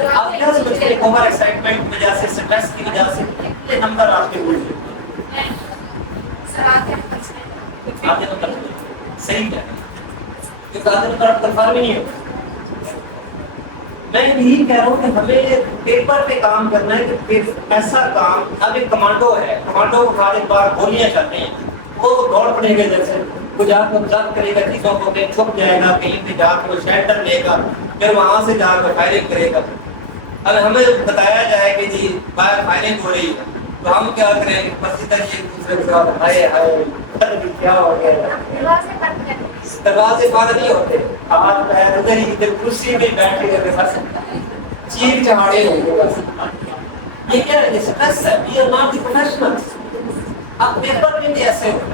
آپ کیا سمجھتے ہیں اوور ایکسائٹمنٹ کی وجہ سے, اسٹریس کی وجہ سے کتنے نمبر آپ کے لوز ہوتے ہیں؟ آدھے نمبر صحیح ہے, کیونکہ آدھے نمبر آپ کنفرم ہی نہیں ہوتا. میں یہی کہہ رہا ہوں کہ ہمیں پیپر پہ کام کرنا ہے کہ ایسا کام, اب ایک کمانڈو ہے, کمانڈو کو ہر ایک بار گولیاں چلتے ہیں, وہ دوڑ پڑے گا, جیسے وہ جا کے آبزرو کرے گا چیزوں کو, کہیں چھپ جائے گا, کہیں پہ جا کے وہ شیلٹر لے گا, پھر وہاں سے جا کے فائرنگ کرے گا. اب ہمیں بتایا جائے کہ جی باہر فائرنگ ہو رہی ہے, تو ہم کیا کریں گے, بس ادھر ایک دوسرے کے ساتھ ہائے ہائے کیا ہو گیا, دروازے بند نہیں ہوتے, ہاتھ پیر ادھر ہی ادھر کرسی پہ بیٹھ کے بس چیخ چہاڑے ہوں گے. بس یہ کیا ہے, اسٹریس ہے, we are not the professionals. اب پیپر میں بھی ایسے ہوتا ہے,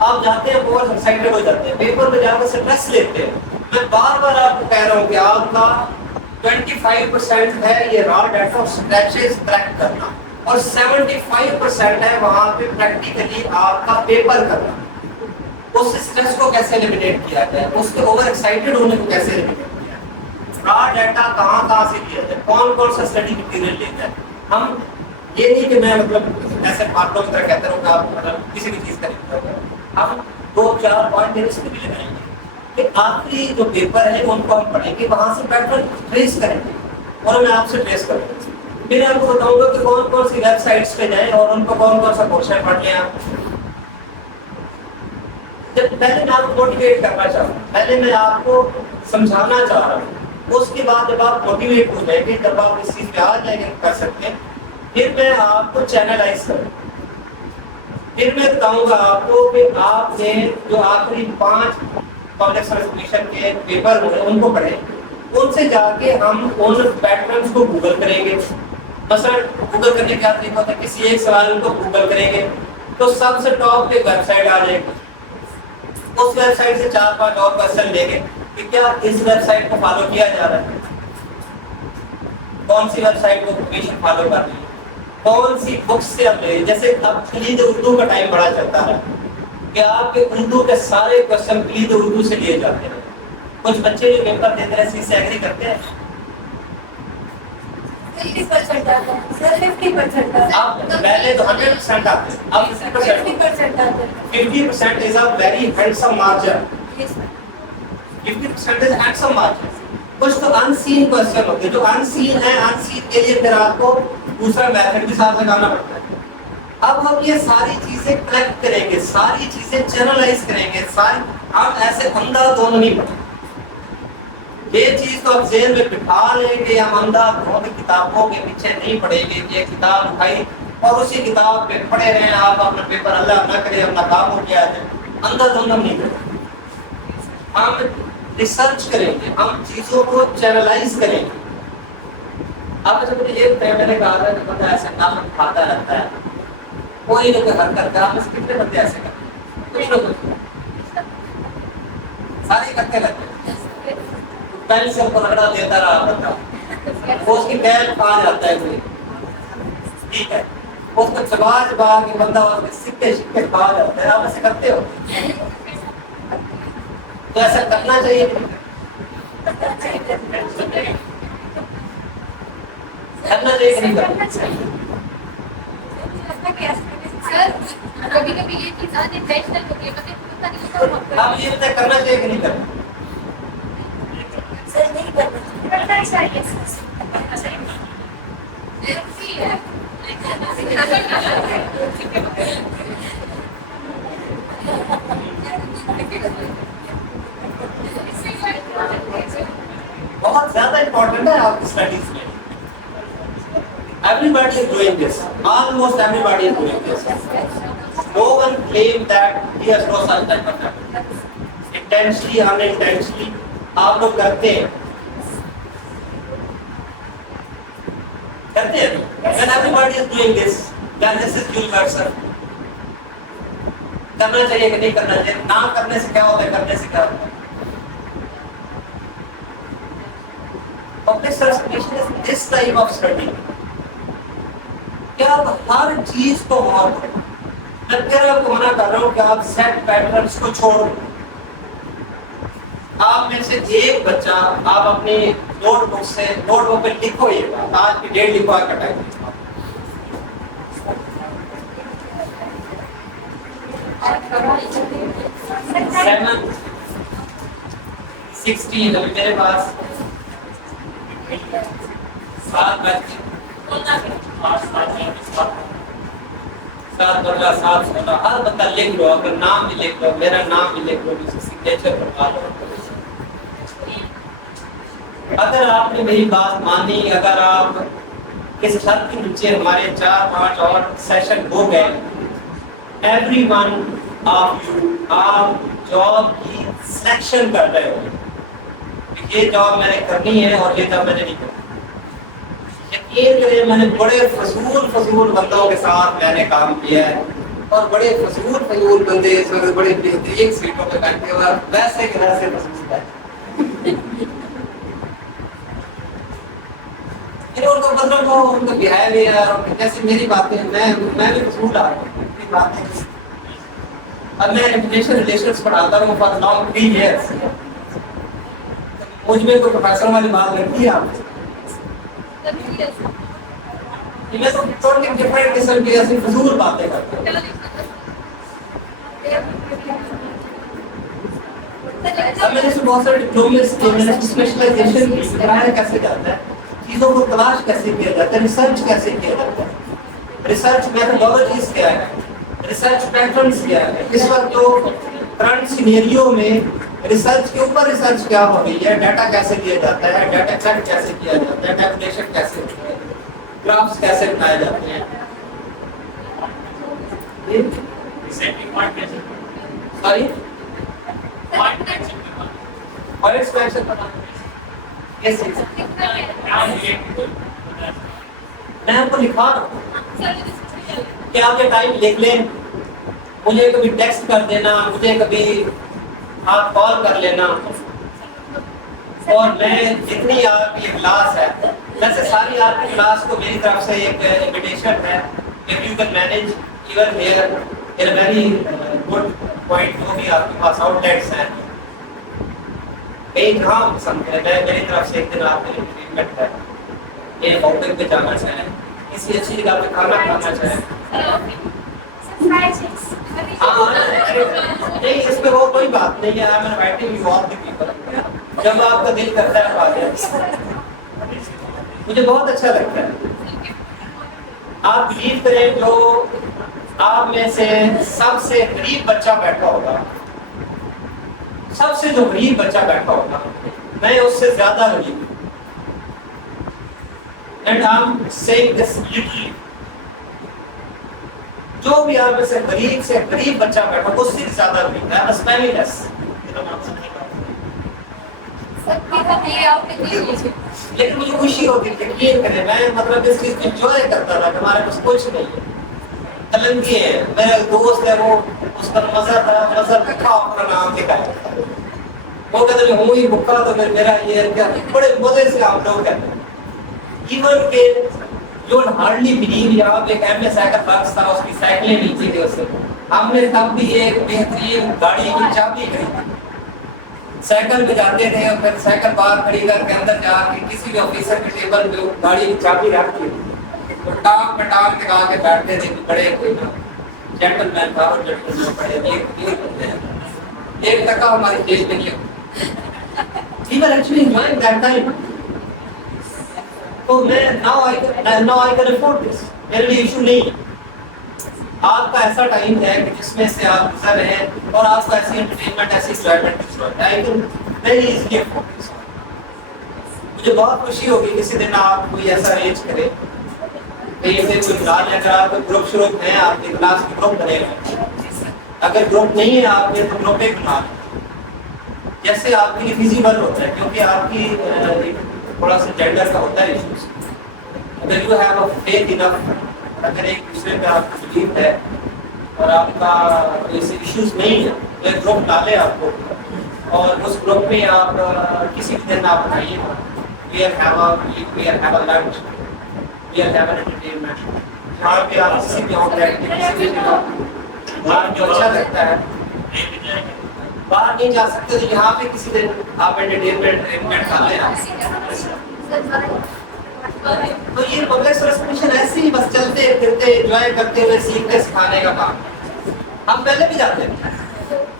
آپ جاتے ہیں اوور ایکسائٹیڈ ہو جاتے ہیں, پیپر میں جا کے اسٹریس لیتے ہیں. میں بار بار آپ کو کہہ رہا ہوں کہ آپ کا 25% ہے یہ را ڈیٹا اسکریچز کلیکٹ کرنا, اور 75% ہے وہاں پہ پریکٹیکلی آپ کا پیپر کرنا. اس اسٹریس کو کیسے ایلیمینیٹ کیا جائے, اس کے اوور ایکسائٹیڈ ہونے کو کیسے ایلیمینیٹ کیا جائے, را ڈیٹا کہاں سے لیا جائے, کون سا اسٹڈی مٹیریل لیتا ہے. ہم یہ نہیں کہ میں مطلب ایسے پارٹوں کی طرح کہتا ہوں کہ آپ مطلب کسی بھی چیز کا نہیں کرتے, ہم 2-4 پوائنٹ اس میں بھی لگائیں گے کہ آخری جو پیپر ہے ان کو ہم پڑھیں گے, وہاں سے پیٹرن ٹریس کریں گے, اور میں آپ سے ٹریس کروں گا. پھر آپ کو بتاؤں گا کہ کون سی ویب سائٹس پہ جائیں اور ان کو کون سا کوشچن پڑھ لیں. پہلے میں آپ کو موٹیویٹ کرنا چاہ رہا ہوں, پہلے میں آپ کو سمجھانا چاہ رہا ہوں, اس کے بعد جب آپ موٹیویٹ ہو جائیں گے, جب آپ اس چیز پہ آ جائیں گے کر سکتے ہیں, پھر میں آپ کو چینلائز کروں, پھر میں بتاؤں گا آپ کو کہ آپ نے جو آخری 5 پبلک سروس کمیشن کے پیپر ہوئے ان کو پڑھیں, ان سے جا کے ہم ان پیٹرنز کو گوگل کریں گے. مثلا گوگل کرنے کا طریقہ ہوتا ہے, کسی ایک سوال کو گوگل کریں گے تو سب سے ٹاپ پہ ویب سائٹ آ جائے گی, اس ویب سائٹ سے 4-5 اور کوسچن لیں گے کہ کیا اس ویب سائٹ کو فالو کیا جا رہا ہے, کون سی ویب سائٹ کو کمیشن فالو کر رہی ہے, کون سی بکس سے اب لے. جیسے اب کلید اردو کا ٹائم بڑا چلتا ہے کہ آپ کے اردو کے سارے کوسچن کلید اردو سے لیے جاتے ہیں. کچھ بچے جو پیپر دیتے ہیں سے ایگری کرتے ہیں, 50% آتا ہے سر, 50% اب پہلے تو 100% آتے ہیں, اب 50% آتا ہے. 50% is a very handsome margin. 50% is handsome margin. کچھ تو ان سین کوسچن ہوتے ہیں, جو ان سین ہے, ان سین کے لیے پھر آپ کو دوسرا میتھڈ بھی ساتھ لگانا پڑتا ہے. اب ہم یہ ساری چیزیں کلیکٹ کریں گے, ساری چیزیں چینلائز کریں گے, ہم ایسے اندھا دھند نہیں پڑھیں. یہ چیز تو آپ ذہن میں بٹھا لیں گے, ہم اندھا دھند کتابوں کے پیچھے نہیں پڑھیں گے کہ یہ کتاب اٹھائی اور اسی کتاب پہ پڑھے رہیں, آپ اپنا پیپر اللہ نہ کرے اپنا کام ہو گیا ہے. اندھا دھند ہم نہیں کریں, ہم ریسرچ کریں گے, ہم چیزوں کو چینلائز کریں گے. اب جب مجھے یہ میں نے کہا تھا کہ بندہ ایسے نام کھاتا رہتا ہے, کوئی نہ کوئی حرکت کر. آپ میں سے کتنے بندے ایسے کرتے ہیں؟ کچھ نہ کچھ سارے کرتے رہتے ہیں. پہلے سے کو رگڑا دیتا رہا بندہ, وہ اس کی پیر کھا جاتا ہے کوئی, ٹھیک ہے, اس کو چبا کے بندہ اس کے سکے شکے کھا جاتا ہے. آپ ایسے کرتے ہو؟ تو ایسا کرنا چاہیے. کرنا چاہیے کہ نہیں کرنا چاہیے؟ کبھی کبھی یہ چیز انٹینشنل ہوتی ہے, کبھی پتہ نہیں ہوتا. آپ یہ بتائیں کرنا چاہیے کہ نہیں کرنا؟ کرنا چاہیے. بہت زیادہ امپورٹنٹ ہے آپ کی اسٹڈیز میں. Everybody is doing this. Almost everybody is doing this. No one claims that he has no such type of habit. Intentionally, unintentionally, آپ لوگ کرتے ہیں. کرتے ہیں. When everybody is doing this, then this is universal. کرنا چاہیے کہ نہیں کرنا چاہیے؟ نہ کرنے سے کیا ہوتا ہے, کرنے سے کیا ہوتا ہے؟ Public certification is this type of study. کیا آپ ہر چیز کو غور کریں؟ میں پھر آپ کو منع کر رہا ہوں کہ آپ سیٹ پیٹرنس کو چھوڑ دیں. آپ میں سے ایک بچہ آپ اپنی نوٹ بک پہ لکھو, یہ بات آج کی ڈیٹ لکھو, آج کا ٹائم لکھو. 7:16 ابھی میرے پاس 7 بچے, 7 بندہ 7 16, ہر بندہ لکھ لو, اگر نام بھی لکھ لو, میرا نام بھی لکھ لو, سگنیچر کروا لو. اگر آپ نے میری بات مانی, اگر آپ اس شرط کے نیچے ہمارے 4-5 اور سیشن ہو گئے, ایوری ون آف یو آپ جاب کی سلیکشن کر رہے ہو, یہ جاب میں نے کرنی ہے اور یہ جاب میں نے نہیں کرنی. یقین کریں میں نے بڑے فضول بندوں کے ساتھ میں نے کام کیا ہے, اور بڑے فضول بندے اس وقت بڑے بہترین سیٹوں پہ بیٹھے ہوئے, ویسے کہ ویسے فضول ہے. ان کو مطلب وہ ان کا بیہیویئر جیسے میری باتیں, میں بھی فضول آ رہا ہوں میری باتیں. اب میں انٹرنیشنل ریلیشنز پڑھاتا ہوں فار لانگ 3 ایئرس. مجھ میں کوئی پروفیسر والی بات لگتی ہے آپ کو؟ میں تو ٹوٹلی ڈفرینٹ قسم کی ایسی فضول باتیں کرتا ہوں. اب میں نے بہت سارے ڈپلومے میں نے اسپیشلائزیشن کی, سکھایا کیسے جاتا ہے, چیزوں کو تلاش کیسے کیا جاتا ہے, ریسرچ کیسے کیا جاتا ہے, ریسرچ میتھڈالوجیز کیا ہے, ریسرچ پیٹرنز کیا ہے. اس وقت جو کرنٹ سینیریو میں ریسرچ کے اوپر ریسرچ کیا ہو گئی ہے, ڈیٹا کیسے دیا جاتا ہے, ڈیٹا چیک کیسے کیا جاتا ہے, ٹیبولیشن کیسے ہوتی ہے, گرافس کیسے بنائے جاتے ہیں. سوری اور ایکسپینشن میں آپ کو لکھا رہا ہوں کہ آپ یہ ٹائم لکھ لیں, مجھے کبھی ٹیکسٹ کر دینا, مجھے کبھی آپ کال کر لینا, اور میں جتنی آپ کی کلاس ہے, ویسے ساری آپ کی کلاس کو میری طرف سے ایک انویٹیشن ہے کہ you can manage even here in very good point. جو بھی آپ کے پاس آؤٹ لیٹس ہیں کئی جہاں پسند ہے, میں میری طرف سے ایک دن آپ کے لیے ٹریٹمنٹ ہے, یہ آؤٹنگ پہ جانا چاہیں, کسی اچھی جگہ پہ کھانا کھانا چاہیں. نہیں اس پہ وہ کوئی بات نہیں ہے. I'm inviting you all the people. جب آپ کا دل کرتا ہے آ جائیں, مجھے بہت اچھا لگتا ہے. آپ بلیو کریں جو آپ میں سے سب سے غریب بچہ بیٹھا ہوگا, سب سے جو غریب بچہ بیٹھا ہوگا, میں اس سے زیادہ غریب ہوں. And I'm saying this literally. جو بھی آپ میں سے غریب بچہ بیٹھا اس سے زیادہ غریب ہے. اسپیلی لیس لیکن مجھے خوشی ہوتی ہے, یقین کریں میں مطلب اس چیز کو انجوائے کرتا تھا کہ ہمارے پاس کچھ نہیں ہے. تلنگی ہے. میرا دوست ہے وہ اس کا مذہب کا اپنا نام دکھایا. وہ کہتے ہیں ہوں ہی بھوکا تو پھر میرا یہ کیا. بڑے مزے سے آپ لوگ کہتے ہیں. ایون کہ یو ہارڈلی بلیو یہاں پہ ایک ایم اے سائیکل باکس تھا, اس کی سائیکلیں نیچے تھی. اس سے ہم نے تب بھی ایک بہترین گاڑی کی چابی خریدی. سائیکل پہ جاتے تھے اور پھر سائیکل باہر کھڑی کر کے اندر جا کے کسی بھی آفیسر کے ٹیبل پہ گاڑی کی چابی رکھ دی تو ٹانگ پہ ٹانگ ٹکا کے بیٹھتے تھے. بڑے کوئی جینٹل مین تھا اور جینٹل مین بڑے ایک ٹکا ہماری جیب میں نہیں. We were actually enjoying that time. تو میں now I can afford this. میرے لیے ایشو نہیں ہے. آپ کا ایسا ٹائم ہے کہ جس میں سے آپ گزر رہے ہیں اور آپ کو ایسی انٹرٹینمنٹ ایسی enjoyment I can very easily afford this. مجھے بہت خوشی ہوگی کسی دن آپ کوئی ایسا ارینج کریں کہیں سے کوئی بلا لے کر آپ گروپ شروع ہیں, آپ کے کلاس کے گروپ بنے گا. اگر گروپ نہیں ہے آپ کے تو گروپ ایک بنا لیں جیسے آپ کے لیے فیزیبل ہوتا ہے, کیونکہ آپ کی تھوڑا سا جینڈر کا ہوتا ہے ایشوز. اگر یو ہیو اے فیتھ انف, اگر ایک دوسرے پہ آپ کو بلیف ہے اور آپ کا ایسے ایشوز نہیں ہے تو ایک گروپ ڈالے آپ کو اور اس گروپ میں آپ کسی بھی دن آپ بتائیے we are have a lunch, we are have an entertainment. وہاں پہ آپ کسی بھی آؤٹ لیٹ کسی بھی وہاں جو اچھا لگتا ہے باہر نہیں جا سکتے تو یہاں پہ کسی دن آپ انٹرٹینمنٹ کھا لیں. تو یہ پبلک سروس کمیشن ایسے ہی بس چلتے پھرتے انجوائے کرتے ہوئے سیکھنے سکھانے کا کام. ہم پہلے بھی جاتے تھے,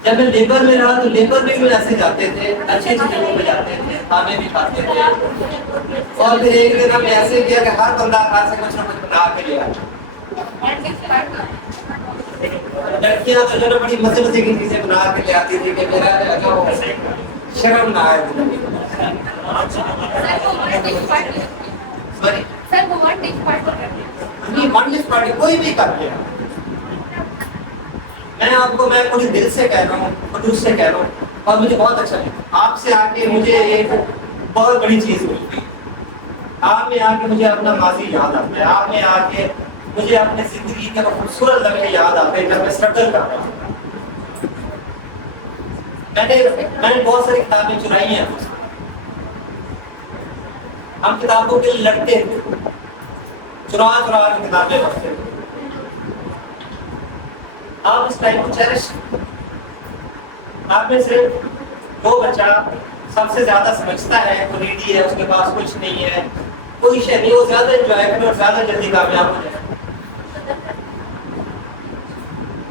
جب میں لیبر میں رہا تو لیبر میں بھی ایسے جاتے تھے, اچھی اچھی جگہوں پہ جاتے تھے, کھانے بھی کھاتے تھے. اور پھر ایک دن ہم نے ایسے کیا کہ ہر بندہ گھر سے کچھ نہ کچھ بنا کے لے آیا. لڑکیاں تو جو نا بڑی مزے مزے کی چیزیں بنا کے لے آتی تھی کہ میرا جو شرم نہ آئے. ون ڈش پارٹی کوئی بھی کر لے. میں پورے دل سے کہہ رہا ہوں, خلوص سے کہہ رہا ہوں, اور مجھے بہت اچھا لگا. آپ سے آ کے مجھے ایک بہت بڑی چیز ملی. آپ میں آ کے مجھے اپنا ماضی یاد آتا ہے. آپ میں آ کے مجھے اپنی زندگی کے خوبصورت لمحے یاد آتے ہیں جب میں اسٹرگل کر رہا ہوں. میں نے بہت ساری کتابیں چرائی ہیں. ہم کتابوں کے لیے لڑتے تھے, چرا کے کتابیں پڑھتے تھے. آپ اس ٹائم کو چیرش. آپ میں سے وہ بچہ سب سے زیادہ سمجھتا ہے, وہ نیڈی ہے, اس کے پاس کچھ نہیں ہے, کوئی شے نہیں, وہ زیادہ انجوائے کرے اور زیادہ جلدی کامیاب ہو جائے.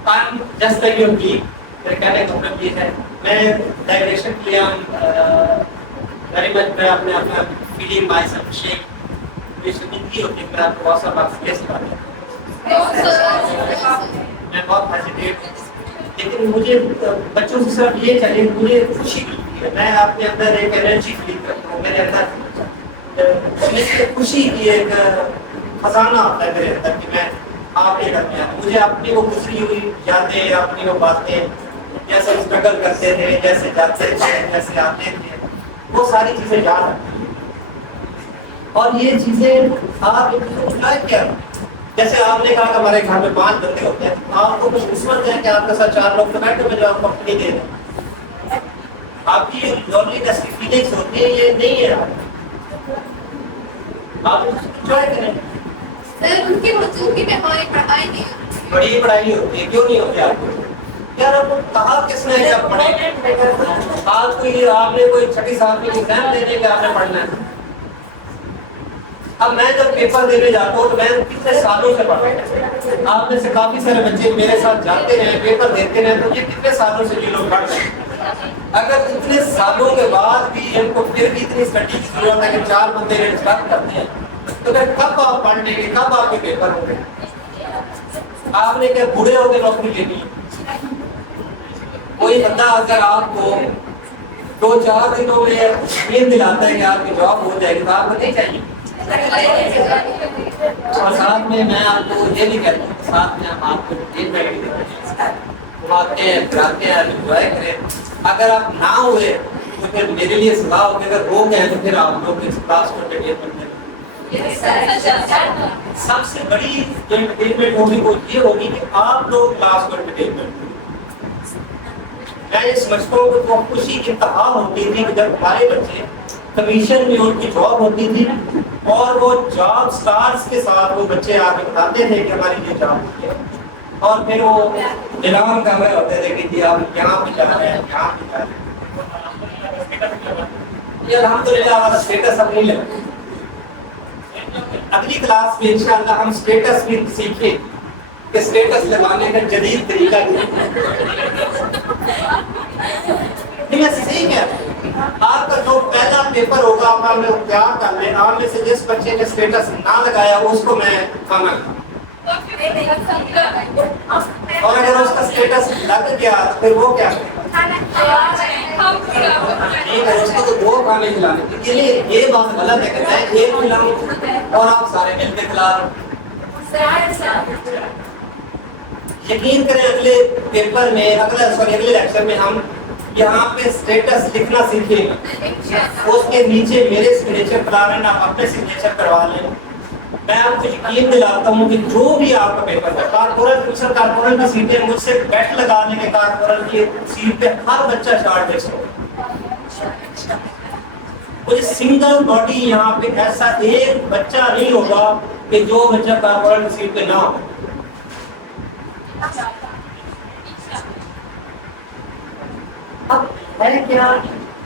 I'm just like your belief. میرے کہنے کا مطلب یہ ہے, میں ڈائریکشن کے لیے ویری مچ میں اپنے فیلنگ مائی سیلف شیک. مجھے شرمندگی ہوتی ہے کہ میں آپ کو بہت سا بات کیسے بات کروں. میں بہت ہیزیٹیٹ, لیکن مجھے بچوں سے صرف یہ چاہیے, مجھے خوشی ملتی ہے. میں اپنے اندر ایک انرجی فیل کرتا ہوں. میرے اندر خوشی کی ایک خزانہ ہوتا ہے میرے اندر کہ میں آپ کے گھر میں آؤں. مجھے اپنی وہ گزری ہوئی یادیں, اپنی وہ باتیں, جیسے اسٹرگل کرتے تھے, جیسے جاتے تھے, جیسے آتے تھے, وہ ساری چیزیں یاد آتی ہیں. اور یہ چیزیں آپ انجوائے کیا. جیسے آپ نے کہا کہ ہمارے گھر میں 5 بندے ہوتے ہیں, آپ کو کچھ قسمت ہے کہ آپ کے ساتھ 4 لوگ تو بیٹھے ہوئے جو آپ کو اپنی دے دیں. آپ کی لونلینس کی فیلنگس ہوتی ہیں, یہ نہیں ہے. آپ انجوائے کریں. ان کی موجودگی میں ہماری پڑھائی نہیں ہوتی. بڑی پڑھائی ہوتی ہے, کیوں نہیں ہوتی آپ کو؟ یار آپ کو کہا کس نے کہ آپ پڑھیں؟ آپ نے کوئی 6 سال کی ایگزام دینے کے آپ نے پڑھنا ہے. اب میں جب پیپر دینے جاتا ہوں تو میں کتنے سالوں سے پڑھ رہا ہوں. آپ میں سے کافی سارے بچے میرے ساتھ جاتے ہیں, پیپر دیتے ہیں, تو یہ کتنے سالوں سے یہ لوگ پڑھ رہے ہیں. اگر اتنے سالوں کے بعد بھی ان کو پھر بھی اتنی اسٹڈی کی ضرورت ہے کہ 4 بندے انسٹرکٹ کرتے ہیں, تو پھر کب آپ پڑھ لیں گے, کب آپ کے پیپر ہوں گے؟ آپ نے کیا بوڑھے ہو کے نوکری لینی ہے؟ کوئی بندہ اگر آپ کو 2-4 دنوں میں یقین دلاتا ہے کہ آپ کی جاب ہو جائے گی تو آپ کو نہیں چاہیے. اور ساتھ میں آپ کو یہ بھی کہتا ہوں, ساتھ میں ہم آپ کو گھماتے ہیں, پھراتے ہیں, انجوائے کریں. اگر آپ نہ ہوئے تو پھر میرے لیے سزا ہوگی, اگر ہو گئے تو پھر آپ لوگ اس کلاس کو انٹرٹین کرتے ہیں. سب سے بڑی جو انٹرٹینمنٹ ہوگی وہ یہ ہوگی کہ آپ لوگ کلاس کو انٹرٹینمنٹ، میں یہ سمجھتا ہوں کہ وہ خوشی کی انتہا ہوتی تھی کہ جب ہمارے بچے کمیشن میں ان کی جاب ہوتی تھی اور وہ جاب سٹارز کے ساتھ وہ بچے آ کے بتاتے تھے کہ ہماری یہ جاب ہوئی ہے، اور پھر وہ اعلان کر رہے ہوتے تھے کہ جی آپ یہاں پہ جا رہے ہیں یہاں پہ جا رہے ہیں۔ یہ الحمدللہ ہمارا اسٹیٹس اب نہیں لگا۔ اگلی کلاس میں انشاءاللہ ہم اسٹیٹس بھی سیکھیں کہ اسٹیٹس لگانے کا جدید طریقہ کیا ہے۔ میں صحیح کہہ رہا ہوں، آپ کا جو پہلا پیپر ہوگا آپ ہمیں اختیار کر لیں، آپ میں سے جس بچے نے اسٹیٹس نہ لگایا اس کو میں کھانا کھاؤں، اور اگر اس کا اسٹیٹس لگ گیا تو پھر وہ کیا کرے گا؟ ٹھیک ہے، اس کو تو 2 کھانے کھلانے کے لیے یہ بات غلط ہے کہ میں ایک کھلاؤں اور آپ سارے مل کے کھلا رہے ہیں۔ یقین کریں اگلے پیپر میں اگلے لیکچر میں ہم یہاں پہ اسٹیٹس لکھنا سیکھیں گے، اس کے نیچے میرے سگنیچر کرا لیں، آپ اپنے سگنیچر کروا لیں۔ میں آپ کو یقین دلاتا ہوں کہ جو بھی آپ کا پیپر ہے، کارپورل کی سیٹیں مجھ سے بیٹ لگا لیں گے، کارپورل کی سیٹ پہ ہر بچہ شارٹ لسٹ ہوگا، کوئی سنگل باڈی یہاں پہ ایسا ایک بچہ نہیں ہوگا کہ جو بچہ کارپورل کی سیٹ پہ نہ ہو۔ اب ہے کیا،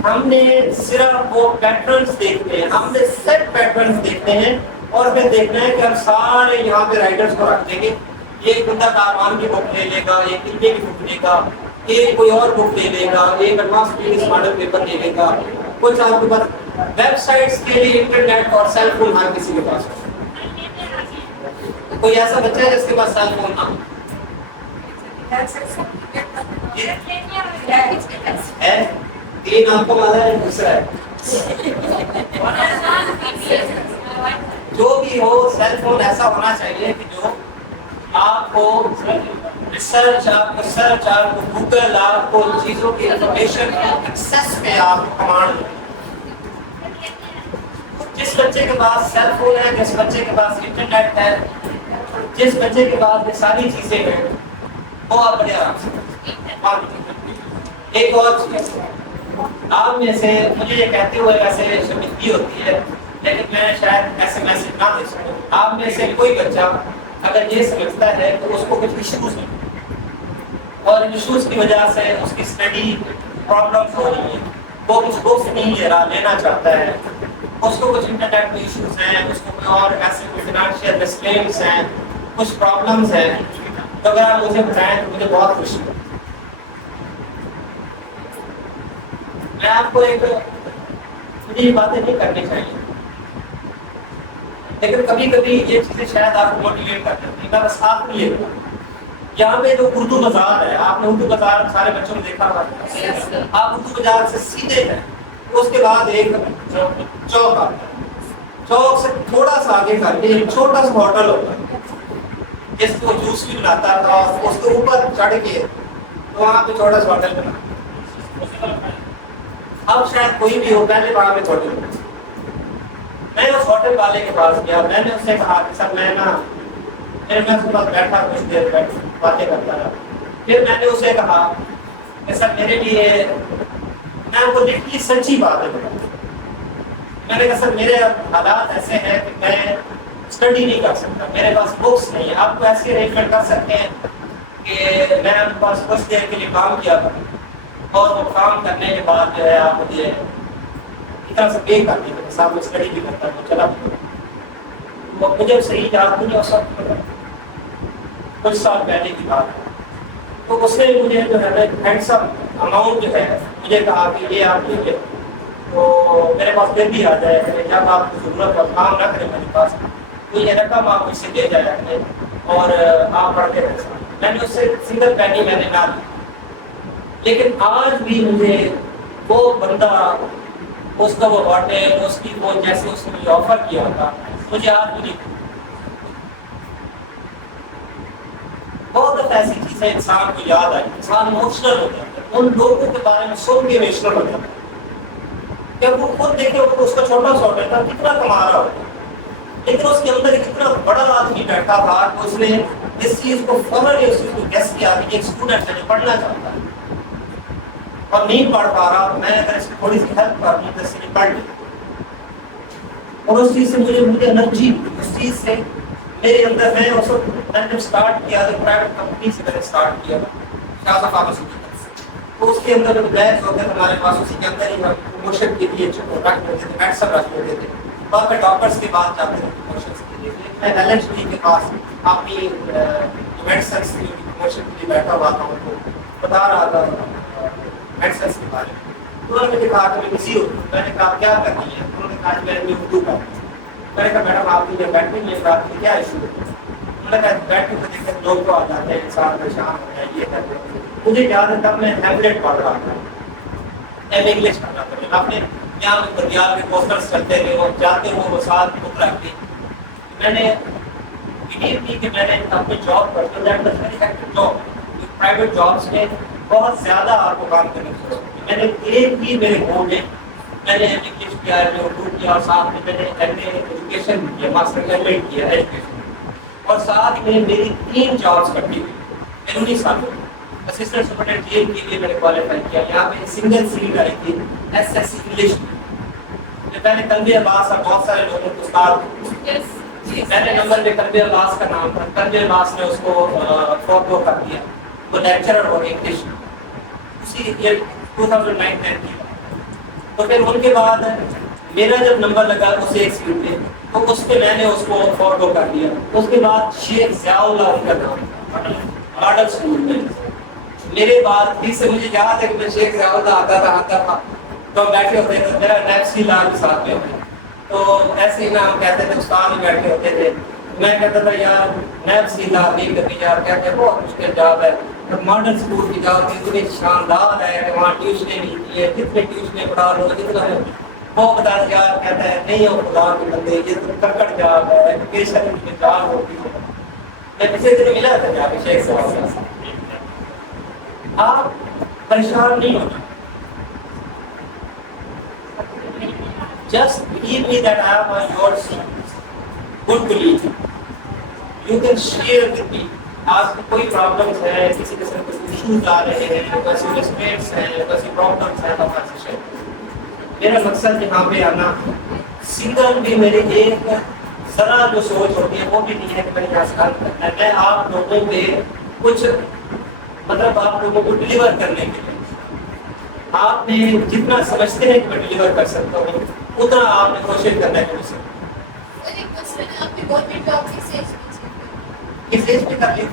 ہم نے صرف وہ پیٹرنز دیکھتے ہیں، ہم نے سیٹ پیٹرنز دیکھتے ہیں اور پھر دیکھنا ہے کہ ہم سارے یہاں پہ رائٹرز کو رکھ دیں گے، ایک بندہ کارمان کی بک لے لے گا، ایک انڈیا کی بک لے گا، ایک کوئی اور بک لے لے گا، ایک ایڈوانس انگلش ماڈل پیپر لے لے گا، کچھ آپ کے پاس ویب سائٹس کے لیے انٹرنیٹ اور سیل فون ہر کسی کے پاس ہو۔ کوئی ایسا بچہ ہے جس کے پاس سیل فون نہ ہو؟ ہے 3 آپ کو مانا ہے، دوسرا ہے جو بھی ہو، سیل فون ایسا ہونا چاہیے کہ جو آپ کو ریسرچ، آپ کو سرچ، آپ کو گوگل، آپ کو چیزوں کی انفارمیشن ایکسیس میں آپ کو کمانڈ دے۔ جس بچے کے پاس سیل فون ہے، جس بچے کے پاس انٹرنیٹ ہے، جس بچے کے پاس یہ ساری چیزیں ہیں، بہت بڑے آرام سے۔ ایک اور چیز آپ میں سے مجھے یہ کہتے ہوئے ویسے شرمندگی ہوتی ہے، لیکن میں شاید ایسے میسج نہ دے سکوں، آپ میں سے کوئی بچہ اگر یہ سمجھتا ہے کہ اس کو کچھ ایشوز ہیں اور ایشوز کی وجہ سے اس کی اسٹڈی پرابلمس ہو رہی ہیں، وہ کچھ بکس نہیں لینا چاہتا ہے، اس کو کچھ انٹرنیٹ میں ایشوز ہیں، اس کو کوئی اور ایسے کوئی فنانشیل ریسٹرینٹس ہیں، کچھ پرابلمس ہیں، تو اگر آپ مجھے بتائیں تو مجھے بہت خوشی ہوگی۔ میں آپ کو مجھے یہ باتیں نہیں کرنی چاہیے، لیکن کبھی کبھی یہ چیزیں شاید آپ کو موٹیویٹ کر دیتی ہیں۔ میں بس آپ کو یہ یہاں پہ جو اردو بازار ہے، آپ نے اردو بازار سارے بچوں نے دیکھا ہوگا، آپ اردو بازار سے سیدھے ہیں، اس کے بعد ایک چوک آتا ہے، چوک سے تھوڑا سا آگے کر کے ایک چھوٹا سا ہوٹل ہوتا ہے جس کو جوس بھی بناتا تھا، اس کے اوپر چڑھ کے تو وہاں پہ چھوٹا سا ہوٹل بنا، اب شاید کوئی بھی ہو، پہلے وہاں پہ ہوٹل بنا۔ میں اس ہوٹل والے کے پاس گیا، میں نے اس سے کہا کہ سر میں اس کے پاس بیٹھا کچھ دیر باتیں کرتا رہا، پھر میں نے اسے کہا کہ سر میرے لیے، میں ان کو لٹرلی سچی بات ہے بتاؤں، میں نے کہا سر میرے حالات ایسے ہیں کہ میں اسٹڈی نہیں کر سکتا، میرے پاس بکس نہیں ہیں، آپ کو ایسی ارینجمنٹ کر سکتے ہیں کہ میں ان کے پاس کچھ دیر کے لیے کام کیا کروں اور وہ کام کرنے کے بعد جو ہے آپ مجھے اس طرح سے پے کر دیں کہ صاحب میں اسٹڈی بھی کرتا ہوں، چلا وہ مجھے صحیح یاد نہیں، اس وقت کچھ سال پہلے کی بات ہے، تو اس نے مجھے جو ہے ہینڈسم اماؤنٹ جو ہے مجھے کہا کہ یہ آپ لیجیے، تو میرے پاس پھر بھی آ جائے کہ جب آپ کو ضرورت ہو کام نہ کریں میرے پاس، تو یہ رقم آپ مجھ سے دے جایا کریں اور آپ پڑھ کے رکھ سکیں۔ میں نے اس سے سنگل پینی میں نے نہ لی، لیکن آج بھی مجھے وہ بندہ، اس کا وہ ہوٹل، اس کی وہ جیسے اس نے مجھے آفر کیا تھا، مجھے آج بھی نہیں۔ بہت دفعہ ایسی چیزیں انسان کو یاد آئی، انسان ایموشنل ہو جاتا ہے، ان لوگوں کے بارے میں سن کے ایموشنل ہو جاتا ہے کہ وہ خود دیکھے، وہ اس کا چھوٹا سا ہوٹل تھا، کتنا کما رہا ہوتا ہے، لیکن اس کے اندر ایک اتنا بڑا آدمی بیٹھا تھا کہ اس نے اس چیز کو فوراً اس چیز کو گیس کیا کہ ایک اسٹوڈنٹ ہے جو پڑھنا چاہتا ہے اور نہیں پڑھ پا رہا، میں اگر اس کی تھوڑی سی ہیلپ کر دوں تو اس نے پڑھ لیا. اور اس چیز سے مجھے انرجی، اس چیز سے میرے اندر، میں اس وقت میں نے جب اسٹارٹ کیا تو پرائیویٹ کمپنی سے میں نے اسٹارٹ کیا شاہ فارماسیوٹیکلس. تو اس کے اندر جو بیچ ہوتے تھے ہمارے پاس، اسی کے اندر ہی ہم پروموشن کے لیے جو پروڈکٹ ہوتے تھے میڈیسن رکھ ہوتے تھے، وہاں پہ ڈاکٹرس کے پاس جاتے تھے پروموشن کے لیے. میں ایل ایچ ڈی کے پاس اپنی میڈیسنس کی پروموشن کے لیے بیٹھا ہوا تھا، ان کو بتا رہا تھا میڈیسنس کے بارے میں. انہوں نے مجھے کہا کہ میں بزی ہوں. میں نے کہا کیا کرنی ہے؟ انہوں نے کہا کہ میں نے اردو کرنی ہے. میں نے کہا میڈم آپ کی یہ بیٹھنے میں بات کی کیا ایشو ہے؟ انہوں نے کہا بیٹھنے کو دیکھ کر لوگ تو آ جاتے ہیں، انسان پریشان ہو جائے، یہ کرتے ہیں. مجھے یاد ہے تب میں ہیملیٹ پڑھ رہا تھا، ایم انگلش پڑھ رہا تھا. اپنے یہاں بندیال کے پوسٹرس چلتے تھے، وہ جاتے وہ ساتھ بک رکھتے. میں نے بلیو کی کہ میں نے اپنی جاب کرتے that was very active job. Private jobs میں بہت زیادہ آپ کو کام کرنے کی ضرورت ہے. میں نے ایک ہی میرے گول میں نے انگلش کیا ہے، میں اردو کیا، اور ساتھ میں نے ایم اے ایجوکیشن کیا، ماسٹر ایم اے کیا ایجوکیشن. اور ساتھ میں میری 3 جابس کٹی ہوئی میں 19 سال میں. اسسٹنٹ سپرنٹینڈنٹ جیل کے لیے میں نے کوالیفائی کیا. یہاں پہ سنگل سیٹ آئی تھی ایس ایس سی انگلش میں. میں نے قلبِ عباس اور بہت سارے لوگوں کو استاد پہلے نمبر پہ قلبِ عباس کا نام تھا. قلبِ عباس نے اس کو فورگو کر دیا. وہ لیکچرر ہو گئے انگلش اسی ایئر 2009-10 کی. تو پھر ان کے بعد میرا جب نمبر لگا اس ایک سیٹ پہ تو اس پہ میں نے اس کو فورگو کر دیا. اس کے بعد شیخ ضیاء اللہ کا نام تھا ماڈل اسکول میں. میرے بعد پھر سے مجھے یاد ہے کہ میں شیخ ضیاء اللہ آتا تھا تو ہم بیٹھے ہوتے تھے. میرا نیپسی لال کے ساتھ میں ہوتے تو ایسے ہی نا ہم کہتے تھے، استاد میں بیٹھے ہوتے تھے. میں کہتا تھا یار نیپسی لال نہیں کبھی یار کہتے ہیں بہت مشکل جاب ہے. ماڈل اسکول کی جاب اتنی شاندار ہے کہ وہاں ٹیوشنیں بھی کی ہے، جتنے ٹیوشنیں پڑھا لو جتنا ہے وہ بتا یار کہتا ہے نہیں ہو خدا کے بندے، یہ تو ککڑ جاب ہے، ایجوکیشن کی جاب ہوتی ہے. میں پچھلے دن ملا تھا جا کے شیخ صاحب. آپ پریشان نہیں ہونا. Just believe me that I am on your side. Good belief. You can share with me. آپ کو کوئی پرابلمس ہے، کسی قسم کے ایشوز آ رہے ہیں، کوئی ریسپیکٹس ہیں، کوئی پرابلمس ہیں، تو آپ سے شیئر. میرا مقصد یہاں پہ آنا سنگل بھی میرے ایک ذرا جو سوچ ہوتی ہے وہ بھی نہیں ہے کہ میں یہاں سے کام کرنا ہے. میں آپ لوگوں پہ کچھ مطلب آپ لوگوں کو ڈلیور کرنے کے لیے آپ نے جتنا سمجھتے ہیں کہ میں ڈلیور کر سکتا ہوں اتنا آپ نے کوشش کرنا ہے کہ مجھ سے. کس ایج پہ کر لی؟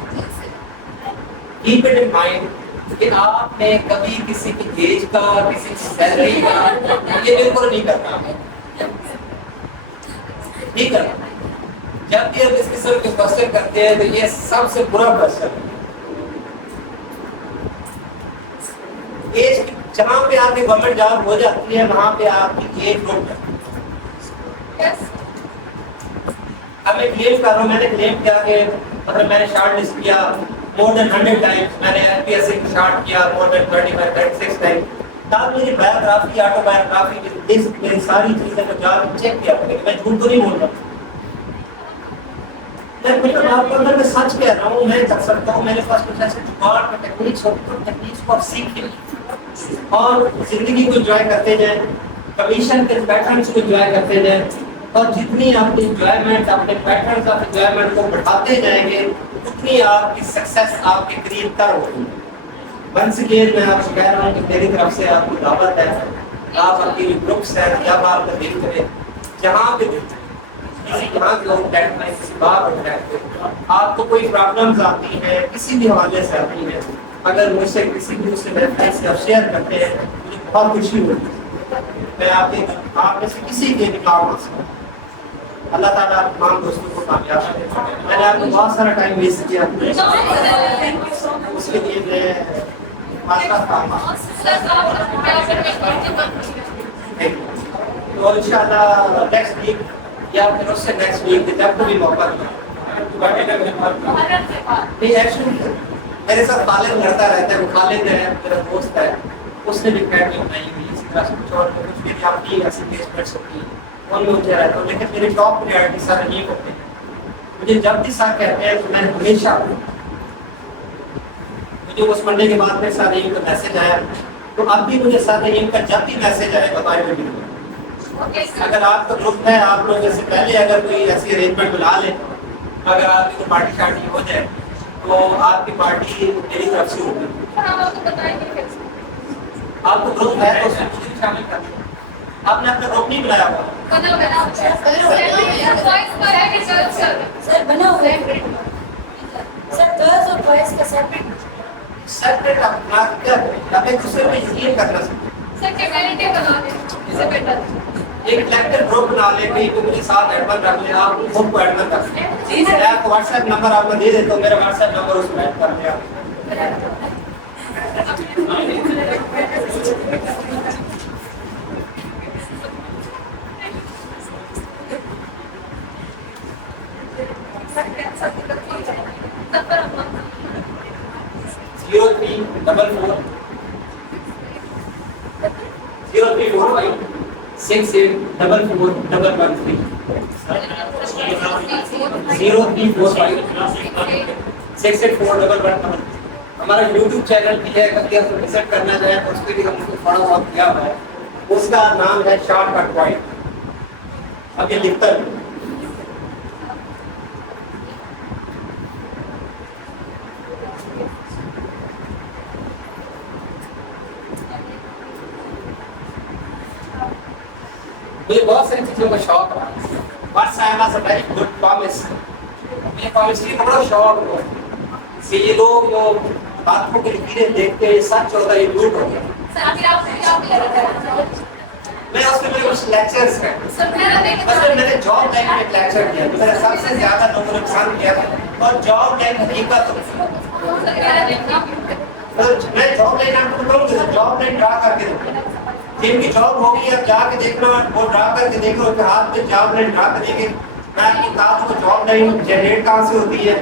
کیپ اٹ ان مائنڈ کہ آپ نے کبھی کسی کی ایج کا، کسی کی سیلری کا یہ بالکل نہیں کرنا. ٹھیک ہے، جب بھی آپ اس قسم کے کوشچن کرتے ہیں تو یہ سب سے برا کوشچن ہے. ایج جہاں پہ آپ کی گورنمنٹ جاب ہو جاتی ہے وہاں پہ آپ کی ایج نوٹ ہے. اب میں کلیم کر رہا ہوں، میں نے کلیم کیا کہ مطلب میں نے شارٹ لسٹ کیا more than 100 times. میں نے L P S C short کیا more than 35-36 times. تب میری بایوگرافی، آٹو بایوگرافی، میری ساری چیزیں کو جا کے چیک کیا کہ میں جھوٹ تو نہیں بول رہا. میں مطلب آپ کے اندر میں سچ کہہ رہا ہوں، میں کر سکتا ہوں. میرے پاس کچھ ایسے جگاڑ کا ٹیکنیکس ہوتی ہیں، ٹیکنیکس کو آپ سیکھ لیں اور زندگی کو انجوائے کرتے جائیں. کمیشن کے پیٹرنس کو انجوائے کرتے جائیں اور جتنی آپ کی انجوائمنٹ، اپنے پیٹرنس آف انجوائمنٹ کو بڑھاتے جائیں گے اتنی آپ کی سکسیس آپ کے قریب تر ہوگی. ونس اگین میں آپ کو کہہ رہا ہوں کہ میری طرف سے آپ کو دعوت ہے. آپ اپنی گروپس ہیں یا آپ کا دل کریں جہاں پہ کسی جہاں کے لوگ بیٹھنا ہے، کسی بات پہ بیٹھتے آپ کو کوئی پرابلمز آتی ہیں کسی بھی حوالے سے آتی ہیں، اگر مجھ سے کسی بھی اس سے محفل سے آپ شیئر کرتے ہیں مجھے بہت خوشی ہوتی ہے. میں آپ میں سے کسی کے بھی کام آ سکتا ہوں. اللہ تعالیٰ تمام دوستوں کو کامیاب کرے. میں نے آپ کو بہت سارا ٹائم ویسٹ کیا اس کے لیے میں تو ان شاء اللہ نیکسٹ ویک یا پھر اس سے نیکسٹ ویک جب کو بھی موقع دیا. نہیں ایکچولی میرے ساتھ خالد لڑتا رہتا ہے. وہ خالد ہے میرا دوست ہے، اس نے بھی فیملی بنائی ہوئی اسی طرح سے کچھ اور کچھ بھی اپنی ایسی انگیجمنٹس ہوتی ہیں ان میں مجھے رہتا ہوں، لیکن میری ٹاپ پریورٹی سر یہ ہوتے ہیں. مجھے جب بھی سر کہتے ہیں تو میں ہمیشہ مجھے اس منڈے کے بعد پھر سر کا میسج آیا، تو اب بھی مجھے سر کا جب بھی میسج آئے بتائیں گے. اگر آپ کا گروپ ہے، آپ لوگ جیسے پہلے اگر کوئی ایسی ارینجمنٹ بنا لیں، اگر آپ کی کوئی پارٹی شارٹی ہو جائے تو آپ کی پارٹی میری طرف سے ہوگی. آپ کو گروپ ہے تو اس میں مجھے بھی شامل کر دیں. آپ نے اپنا گروپ نہیں بنایا ہوا؟ سر بنا ہوا ہے سر، گرلز اور بوائز کا سیپریٹ اپنا کر آپ ایک دوسرے میں یقین کرنا سکتے. ایک لیکچر گروپ بنا لیں، کہیں کو مجھے ساتھ ایڈمن رکھ لیں، آپ گروپ کو ایڈمن کر لیں. میں آپ کو واٹس ایپ نمبر آپ کو دے دیتا ہوں، میرا واٹس ایپ نمبر اس میں ایڈ کر لیں. آپ 03456841 ہمارا یوٹیوب چینل بھی ہے، کبھی آپ وزٹ کرنا چاہیں تو اس پہ بھی ہم نے تھوڑا بہت کیا ہوا ہے. اس کا نام ہے شارٹ کٹ پوائنٹ. اب یہ لکھتا ہے مجھے بہت ساری چیزوں کا شوق رہا. بس I was a very good promise. مجھے پرومسری کا بڑا شوق ہوا کہ یہ لوگ جو باتوں کی لکیریں دیکھتے ہیں سچ ہوتا ہے، یہ جھوٹ ہوتا ہے. میں اس میں میرے کچھ لیکچرز ہیں. اصل میں نے جاب لائن میں ایک لیکچر دیا جو میرا سب سے زیادہ لوگوں نے پسند کیا تھا، اور جاب لائن حقیقت میں جاب لائن آپ کو بتاؤں گا. جاب لائن ڈرا کر کے دوں، جن کی جاب ہوگی اب جا کے دیکھنا، وہ ڈرا کر کے دیکھو کہ ہاتھ میں جاب لائن ڈرا کر دیکھیں. میں آپ کی بتا دوں جاب لائن جنریٹ کہاں سے ہوتی ہے،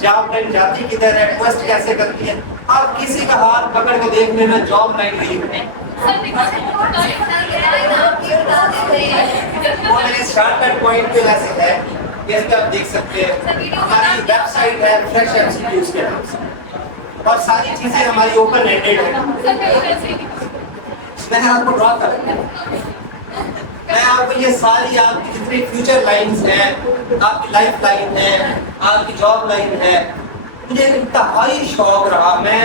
جاب لائن جاتی کدھر ہے، ٹویسٹ کیسے کرتی ہے. آپ کسی کا ہاتھ پکڑ کے دیکھ لینا جاب لائن نہیں ہے. وہ میرے شارٹ کٹ پوائنٹ پہ ایسے ہے، جیسے آپ دیکھ سکتے ہیں ہماری ویب سائٹ ہے فریش ایم سی کیوز کے نام سے، اور ساری چیزیں ہماری اوپن اینڈیڈ ہیں. میں آپ کو ڈرا کر میں آپ کو یہ ساری آپ کی جتنی فیوچر لائنز ہیں، آپ کی لائف لائن ہے، آپ کی جاب لائن ہے. مجھے انتہائی شوق رہا. میں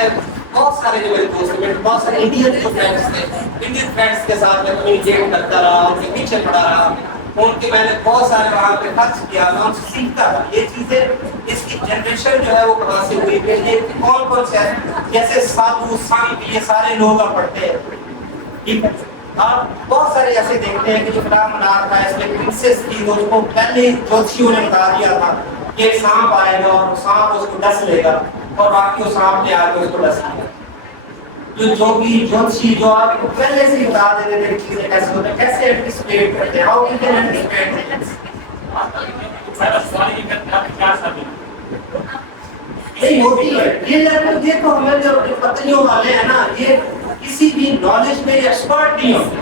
بہت سارے جو میرے دوست ہیں، بہت سارے انڈین جو فرینڈس تھے، انڈین فرینڈس کے ساتھ میں کمیونیکیٹ کرتا رہا، ان کے پیچھے پڑا رہا. ان کے میں نے بہت سارے وہاں پہ خرچ کیا، میں ان سے سیکھتا تھا یہ چیزیں. اس کی جنریشن جو ہے وہ کہاں سے ہوئی، کہ یہ کون کون سے جیسے سادھو سنت یہ سارے لوگ آپ پڑھتے ہیں. ٹھیک ہے، آپ بہت سارے ایسے دیکھتے ہیں کہ جو فلاں منار تھا اس میں پرنسس تھی، اس کو پہلے جوتشیوں نے بتا دیا تھا کہ ایک سانپ آئے گا اور سانپ اس کو ڈس لے گا، اور باقی وہ سانپ نے آ کے اس کو ڈس لیا. جو جوگی جوتشی جو آپ کو پہلے سے ہی بتا دیتے تھے چیزیں کیسے ہوتے ہیں، کیسے اینٹیسپیٹ کرتے ہیں، ہاؤ کین اینٹیسپیٹ. نہیں ہوتی ہے یہ دیکھو، ہمیں جو پتنیوں والے ہیں نا، یہ کسی بھی نالج میں ایکسپرٹ نہیں ہوتے.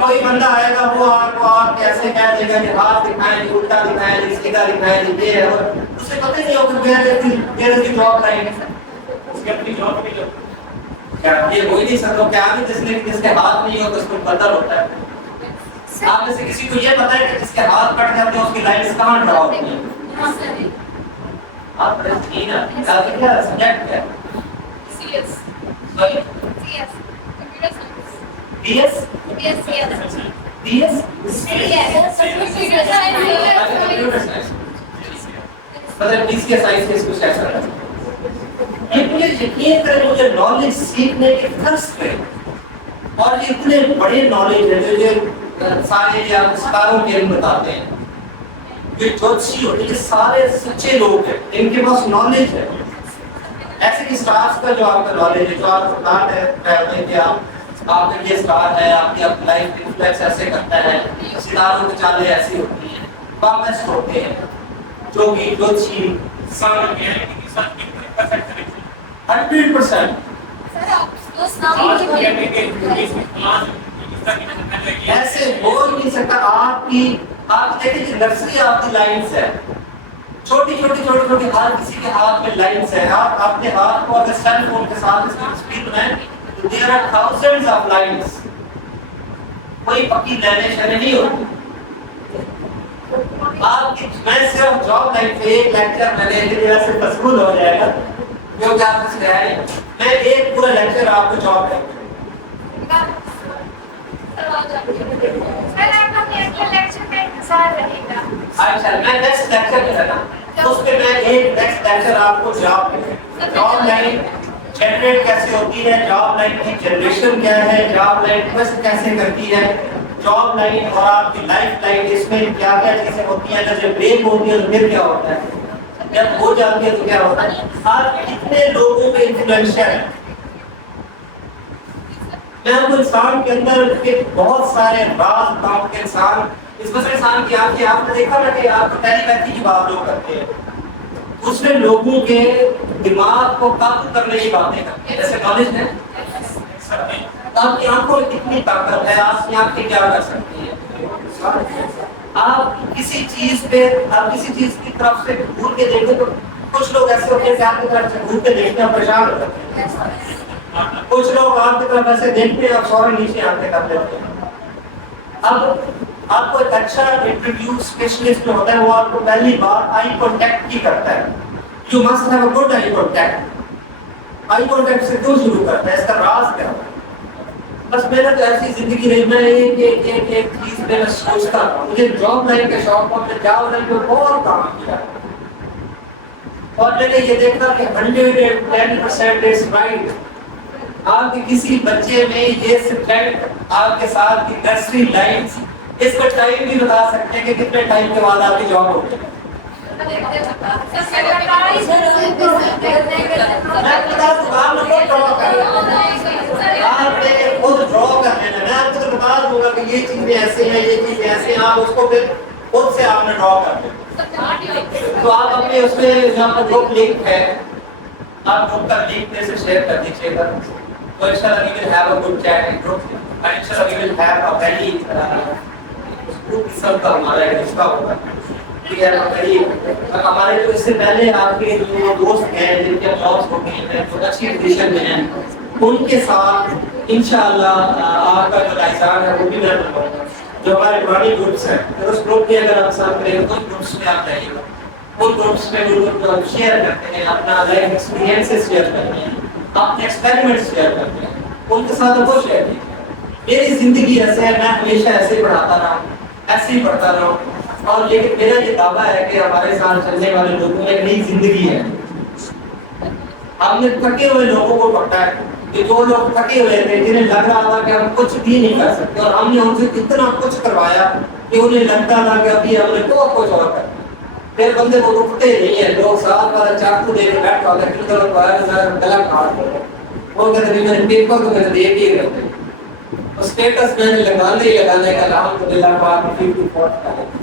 کوئی بندہ آئے گا وہ آپ کو آپ کیسے کہہ دے گا کہ ہاتھ دکھائیں گے، الٹا دکھائیں گے، سیدھا دکھائیں گے، یہ ہے، اور اسے پتہ نہیں ہوگا میرے کی جاب لائن اس کی اپنی جاب نہیں ہوتی. یہ وہی نہیں سکتا کہ آگے جس کے ہاتھ نہیں ہوتا اس کو بدل ہوتا ہے. آپ میں سے کسی کو یہ پتا ہے کہ جس کے ہاتھ کٹ جاتے ہیں اس کی لائنز کہاں ڈرا ہوتی ہیں؟ آپ نہیں نا کیا سبجیکٹ ہے یقین کریں مجھے نالج سیکھنے کے ترس پہ، اور یہ اتنے بڑے نالج ہے جو سارے ستاروں کے علم بتاتے ہیں. جو جوتشی ہوتے ہیں سارے سچے لوگ ہیں، ان کے پاس نالج ہے. ایسے کہ سٹارز کا جو آپ کا نالج ہے، جو آپ کو پلانٹ ہے کہ آپ کا یہ سٹار ہے، آپ کی لائف انفلیکس ایسے کرتا ہے، ستاروں کی چالیں ایسی ہوتی ہیں، پامسٹ ہوتے ہیں، جو بھی جوتشی سان 100%. ایسے ہو ہی نہیں سکتا. آپ دیکھیں کہ نرسری آپ کی لائنس ہے, چھوٹی چھوٹی ہر کسی کے ہاتھ میں لائنس ہے. آپ اپنے ہاتھ کو اگر سیل فون کے ساتھ اس کی اسپیڈ بنائیں تو there are thousands of lines. کوئی پکی لائنیں شرح نہیں ہوتی. آپ کی میں صرف جاب لائن پہ ایک لیکچر میں نے ویسے مشغول ہو جائے گا کیونکہ آپ کچھ رہا ہے. میں ایک پورا لیکچر آپ کو جاب لائن اچھا میں نیکسٹ لیکچر میں نا اس پہ میں ایک نیکسٹ لیکچر آپ کو جاب لائن جنریٹ کیسے ہوتی ہے, جاب لائن کی جنریشن کیا ہے, جاب لائن ٹویسٹ کیسے کرتی ہے, جاب لائن اور آپ کی لائف لائن اس میں کیا کیا چیزیں ہوتی ہیں, جب بریک ہوتی ہے تو پھر کیا ہوتا ہے, جب ہو جاتی ہے تو کیا ہوتا ہے. آپ کتنے لوگوں پہ انفلوئنشل ہیں. میں آپ کو انسان کے اندر بہت سارے راز کام کے انسان اس وجہ انسان کی آپ نے دیکھا نا کہ آپ ٹیلی پیتھی کی بات لوگ کرتے ہیں, دوسرے لوگوں کے دماغ کو قابو کرنے کی باتیں کرتے ہیں. جیسے نالج ہے, آپ کی آنکھوں میں کتنی طاقت ہے, آپ کی آنکھیں کیا کر سکتی ہیں. آپ کسی چیز کی طرف سے گھور کے دیکھیں تو کچھ لوگ ایسے ہوتے ہیں کہ آپ کی طرف سے گھور کے دیکھتے ہیں پریشان ہو جاتے ہیں. کچھ لوگ آپ کی طرف ایسے دیکھتے ہیں اور فوراً نیچے آنکھیں کر لیتے ہیں. اب آپ کو ایک اچھا انٹرویو اسپیشلسٹ جو ہوتا ہے وہ آپ کو پہلی بار آئی کانٹیکٹ کی کرتا ہے. You must have a good eye contact. Eye contact سے کیوں شروع کرتا ہے, اس کا راز کیا ہے؟ بس میرا تو ایسی زندگی رہی, میں ایک چیز میں سوچتا تھا, مجھے جاب لائن کے شوق اور جاب لائن پہ بہت کام کیا اور میں نے یہ دیکھا کہ 110% از رائٹ. آپ کے کسی بچے میں یہ سبجیکٹ آپ کے ساتھ کی نرسری لائنس اس کا ٹائم بھی بتا سکتے ہیں کہ کتنے ٹائم کے بعد آپ کی جاب ہوگی. آپ نے خود ڈرا کر لینا, میں آپ کو تو بتا دوں گا کہ یہ چیزیں ایسے ہیں, یہ چیزیں ایسے ہیں, آپ اس کو پھر خود سے آپ نے ڈرا کر لینا. تو آپ اپنے اس میں جہاں پر گروپ لنک ہے آپ گروپ کا لنک میں سے شیئر کر دیجیے گا. تو انشاءاللہ we will have a good chat in group and inshallah we will have a very group discussion کا ہمارا ایک رشتہ ہوگا. ٹھیک ہے, ہمارے جو اس سے پہلے آپ کے جو دوست ہیں جن کے جابس ہو گئے ہیں جو اچھی پوزیشن میں ہیں ان کے ساتھ انشاءاللہ آپ کا جو لائزان ہے وہ بھی میں بناؤں گا. جو ہمارے پرانے گروپس ہیں اس گروپ میں اگر آپ ساتھ کریں تو گروپس میں آپ رہیے گا. ان گروپس میں گروپ شیئر کرتے ہیں, اپنا لائف ایکسپیرینسز شیئر کرتے ہیں, اپنے ایکسپیریمنٹس شیئر کرتے ہیں, ان کے ساتھ وہ شیئر کیجیے. میری زندگی ایسے ہے, میں ہمیشہ ایسے ہی پڑھاتا رہا ہوں, ایسے ہی پڑھتا رہا ہوں. اور لیکن میرا یہ دعویٰ ہے کہ ہمارے ساتھ چلنے والے لوگوں میں ایک نئی زندگی ہے. ہم نے تھکے ہوئے لوگوں کو پکڑا ہے کہ جو لوگ تھکے ہوئے تھے جنہیں لگ رہا تھا کہ ہم کچھ بھی نہیں کر سکتے, اور ہم نے ان سے اتنا کچھ کروایا کہ انہیں لگتا تھا کہ ابھی ہم نے بہت کچھ اور کرنا. پھر بندے کو رکتے نہیں ہیں, لوگ ساتھ والا چاقو دے کے بیٹھا ہوتا ہے, گلا کاٹ دے. وہ کہتے ہیں میں نے پیپر تو میں نے دے دیے کرتے, اسٹیٹس میں نے لگانے کا الحمدللہ 54